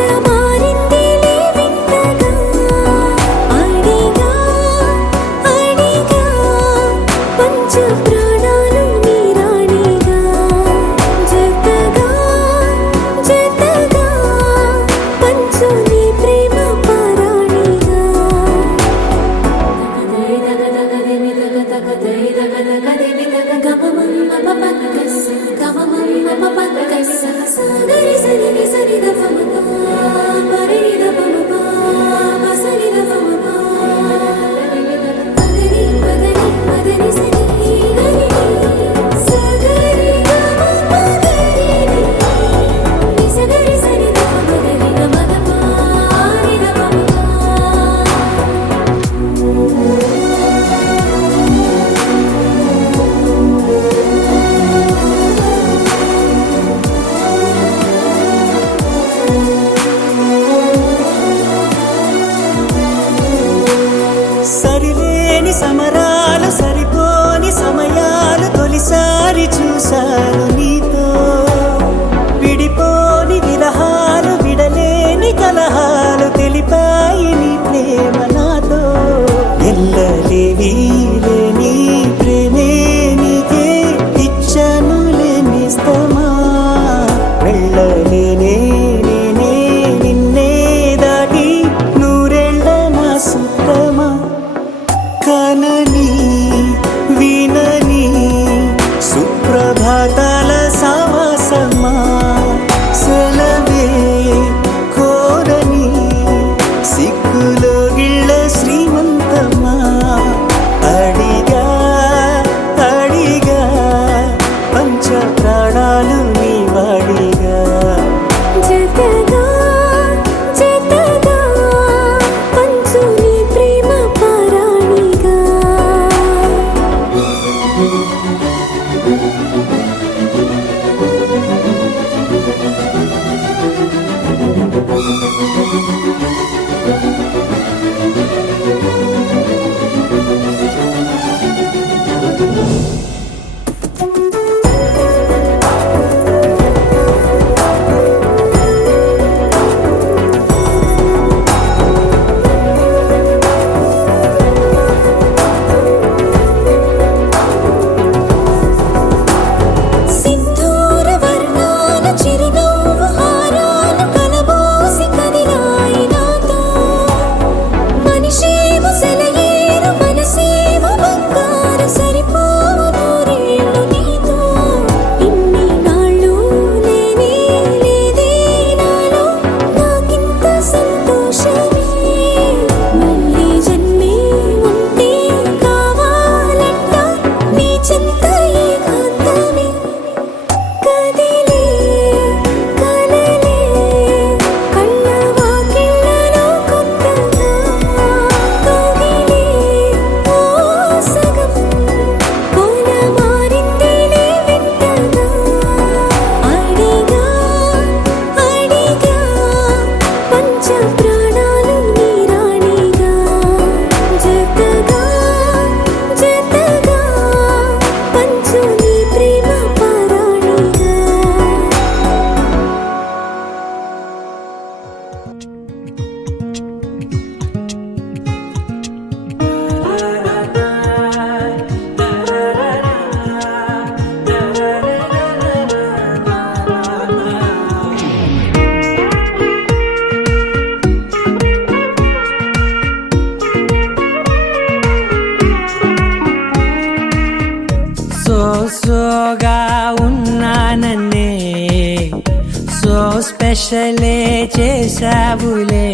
స్పెషలే చేసావులే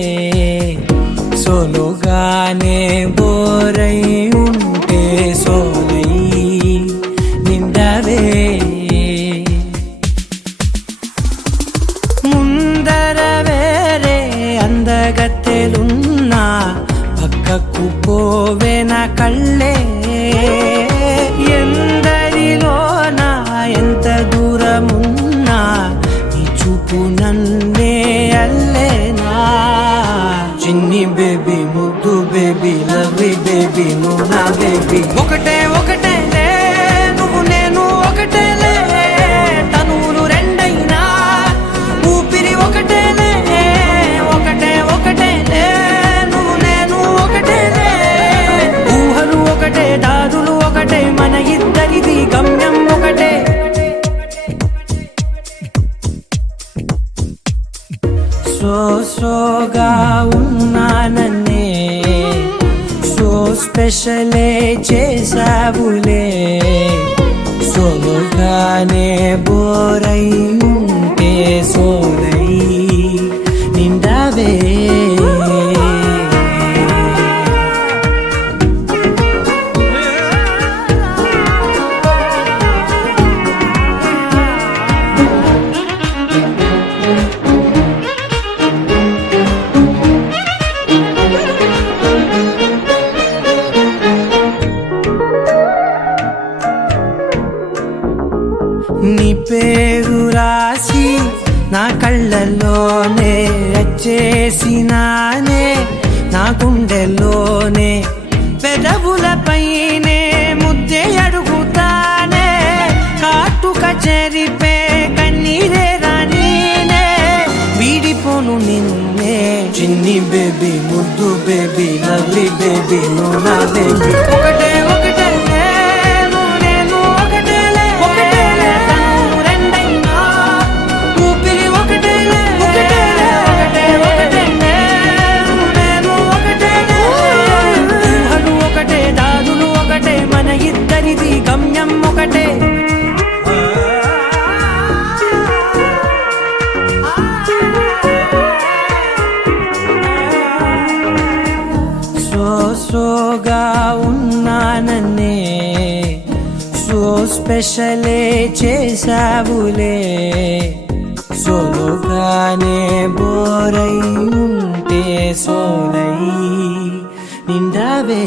సోలోగానే బోరై ఉంటే సోలై నిండవే ముందర వేరే అందగత్తెలున్నా పక్కకు పోవే నా కళ్ళే ఎందరిలోనా ఎంత దూరమున్నా నీ చూపు నన్నే అల్లేనా చిన్ని బేబీ ముద్దు బేబీ లవ్లీ బేబీ నువ్వు నా బేబీ ఒకటే ఒకటేలే నువ్వు నేను ఒకటేలే తనువులు రెండైనా ఊపిరి ఒకటేలే ఒకటే ఒకటేలే నువ్వు నేను ఒకటేలే ఊహలు ఒకటే దారులు ఒకటే మన ఇద్దరిది గమ్యం ఒకటే సోగా ఉన్నానన్నే సో స్పెషలే చేసావులే సోలోగానే బోరై ఉంటే సోలై నిండవే నీ పేరు రాసి నా కళ్ళల్లోనే వచ్చేసినానే నా గుండెల్లోనే పెదవులపైనే ముద్దే అడుగుతానే కాటుక చెరిపే కన్నీరే రానీనే వీడిపోను నిన్నే చిన్ని బేబీ ముద్దు బేబీ లవ్లీ బేబీ నువ్వు నా బేబీ ఒకటే ఒకటే గమ్యం ఒకటే సోగా ఉన్నానన్నే సో స్పెషలే చేసావులే సోలోగానే బోరై ఉంటే సోలై నిండవే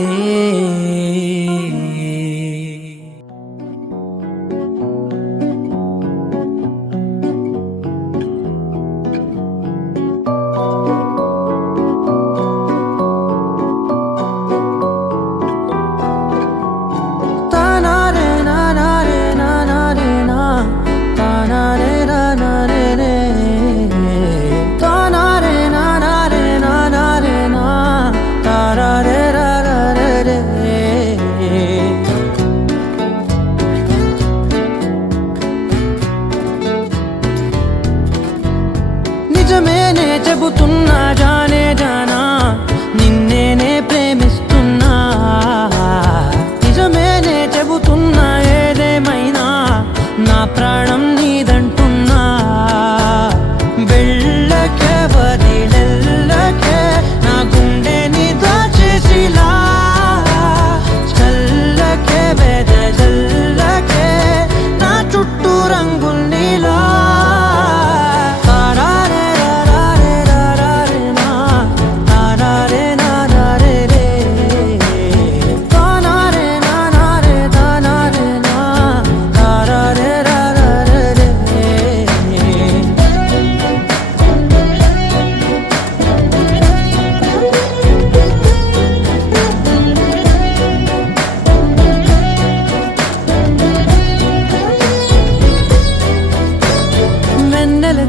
నిజమేనే చెబుతున్నా జానే జానా నిన్నేనే ప్రేమిస్తున్నా నిజమేనే చెబుతున్నా ఏదేమైనా నా ప్రాణం నీదంటున్నా వెళ్ళకే వదిలెల్లకే నా గుండెని దాచేసిలా చల్లకే వెదజల్లకే నా చుట్టూ రంగుల్నిలా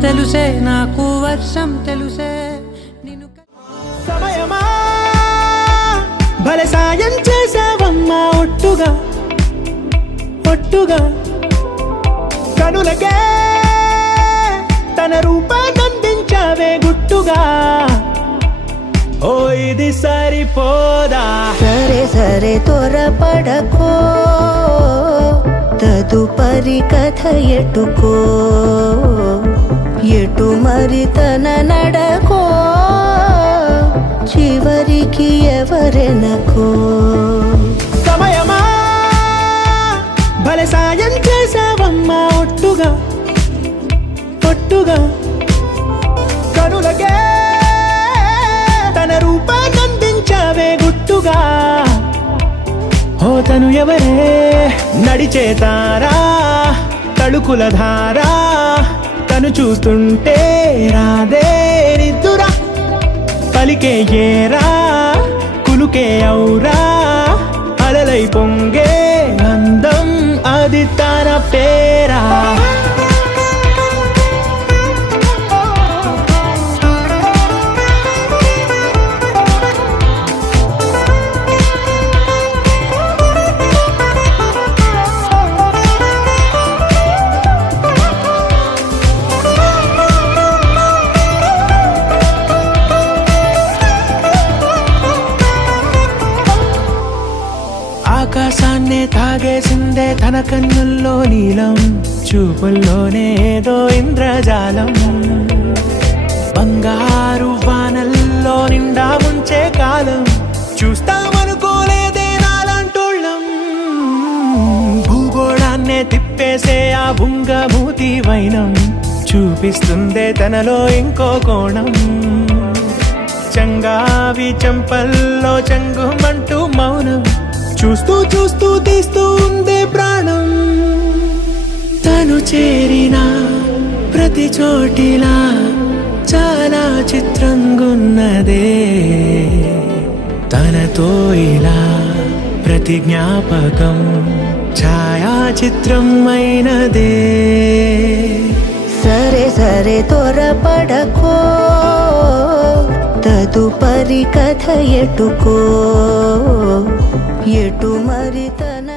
తెలుసే నాకు వర్షం తెలుసే నిన్ను సమయమా భలే సాయం చేసావమ్మా ఒట్టుగా ఒట్టుగా కనులకే తన రూపాన్నందించావే గుట్టుగా ఓ ఇది సరిపోదా సరే సరే త్వరపడకో తదుపరి కథ ఎటుకో ఎటు మరి తన నడకో చివరికి ఎవరెనకో సమయమా భలే సాయం చేసావమ్మా ఒట్టుగా ఒట్టుగా కనులకే తన రూపాన్నందించావే గుట్టుగా ఓ తను ఎవరే నడిచే తారా తడుకుల ధారా తను చూస్తుంటే రాదే నిద్దురా పలికే ఏరా కులుకే ఔరా అలలై పొంగే అందం అది తన పేరా ఆకాశాన్నే తాగేసిందే తన కన్నుల్లో నీలం చూపుల్లోనే ఏదో ఇంద్రజాలం బంగారు వానల్లో నిండా ఉంచే కాలం చూస్తామనుకోలేదే నాలాంటోళ్ళం భూగోళాన్నే తిప్పేసే ఆ బుంగమూతి వైనం చూపిస్తుందే తనలో ఇంకో కోణం చంగావి చెంపల్లో చెంగుమంటూ మౌనం చూస్తూ చూస్తూ తీస్తూ ఉందే ప్రాణం తను చేరిన ప్రతి చోటిలా చాలా చిత్రంగున్నదే తనతో ఇలా ప్రతి జ్ఞాపకం ఛాయాచిత్రం అయినదే సరే సరే త్వరపడకో తదుపరి కథ ఎటుకో ఎటు మరి తన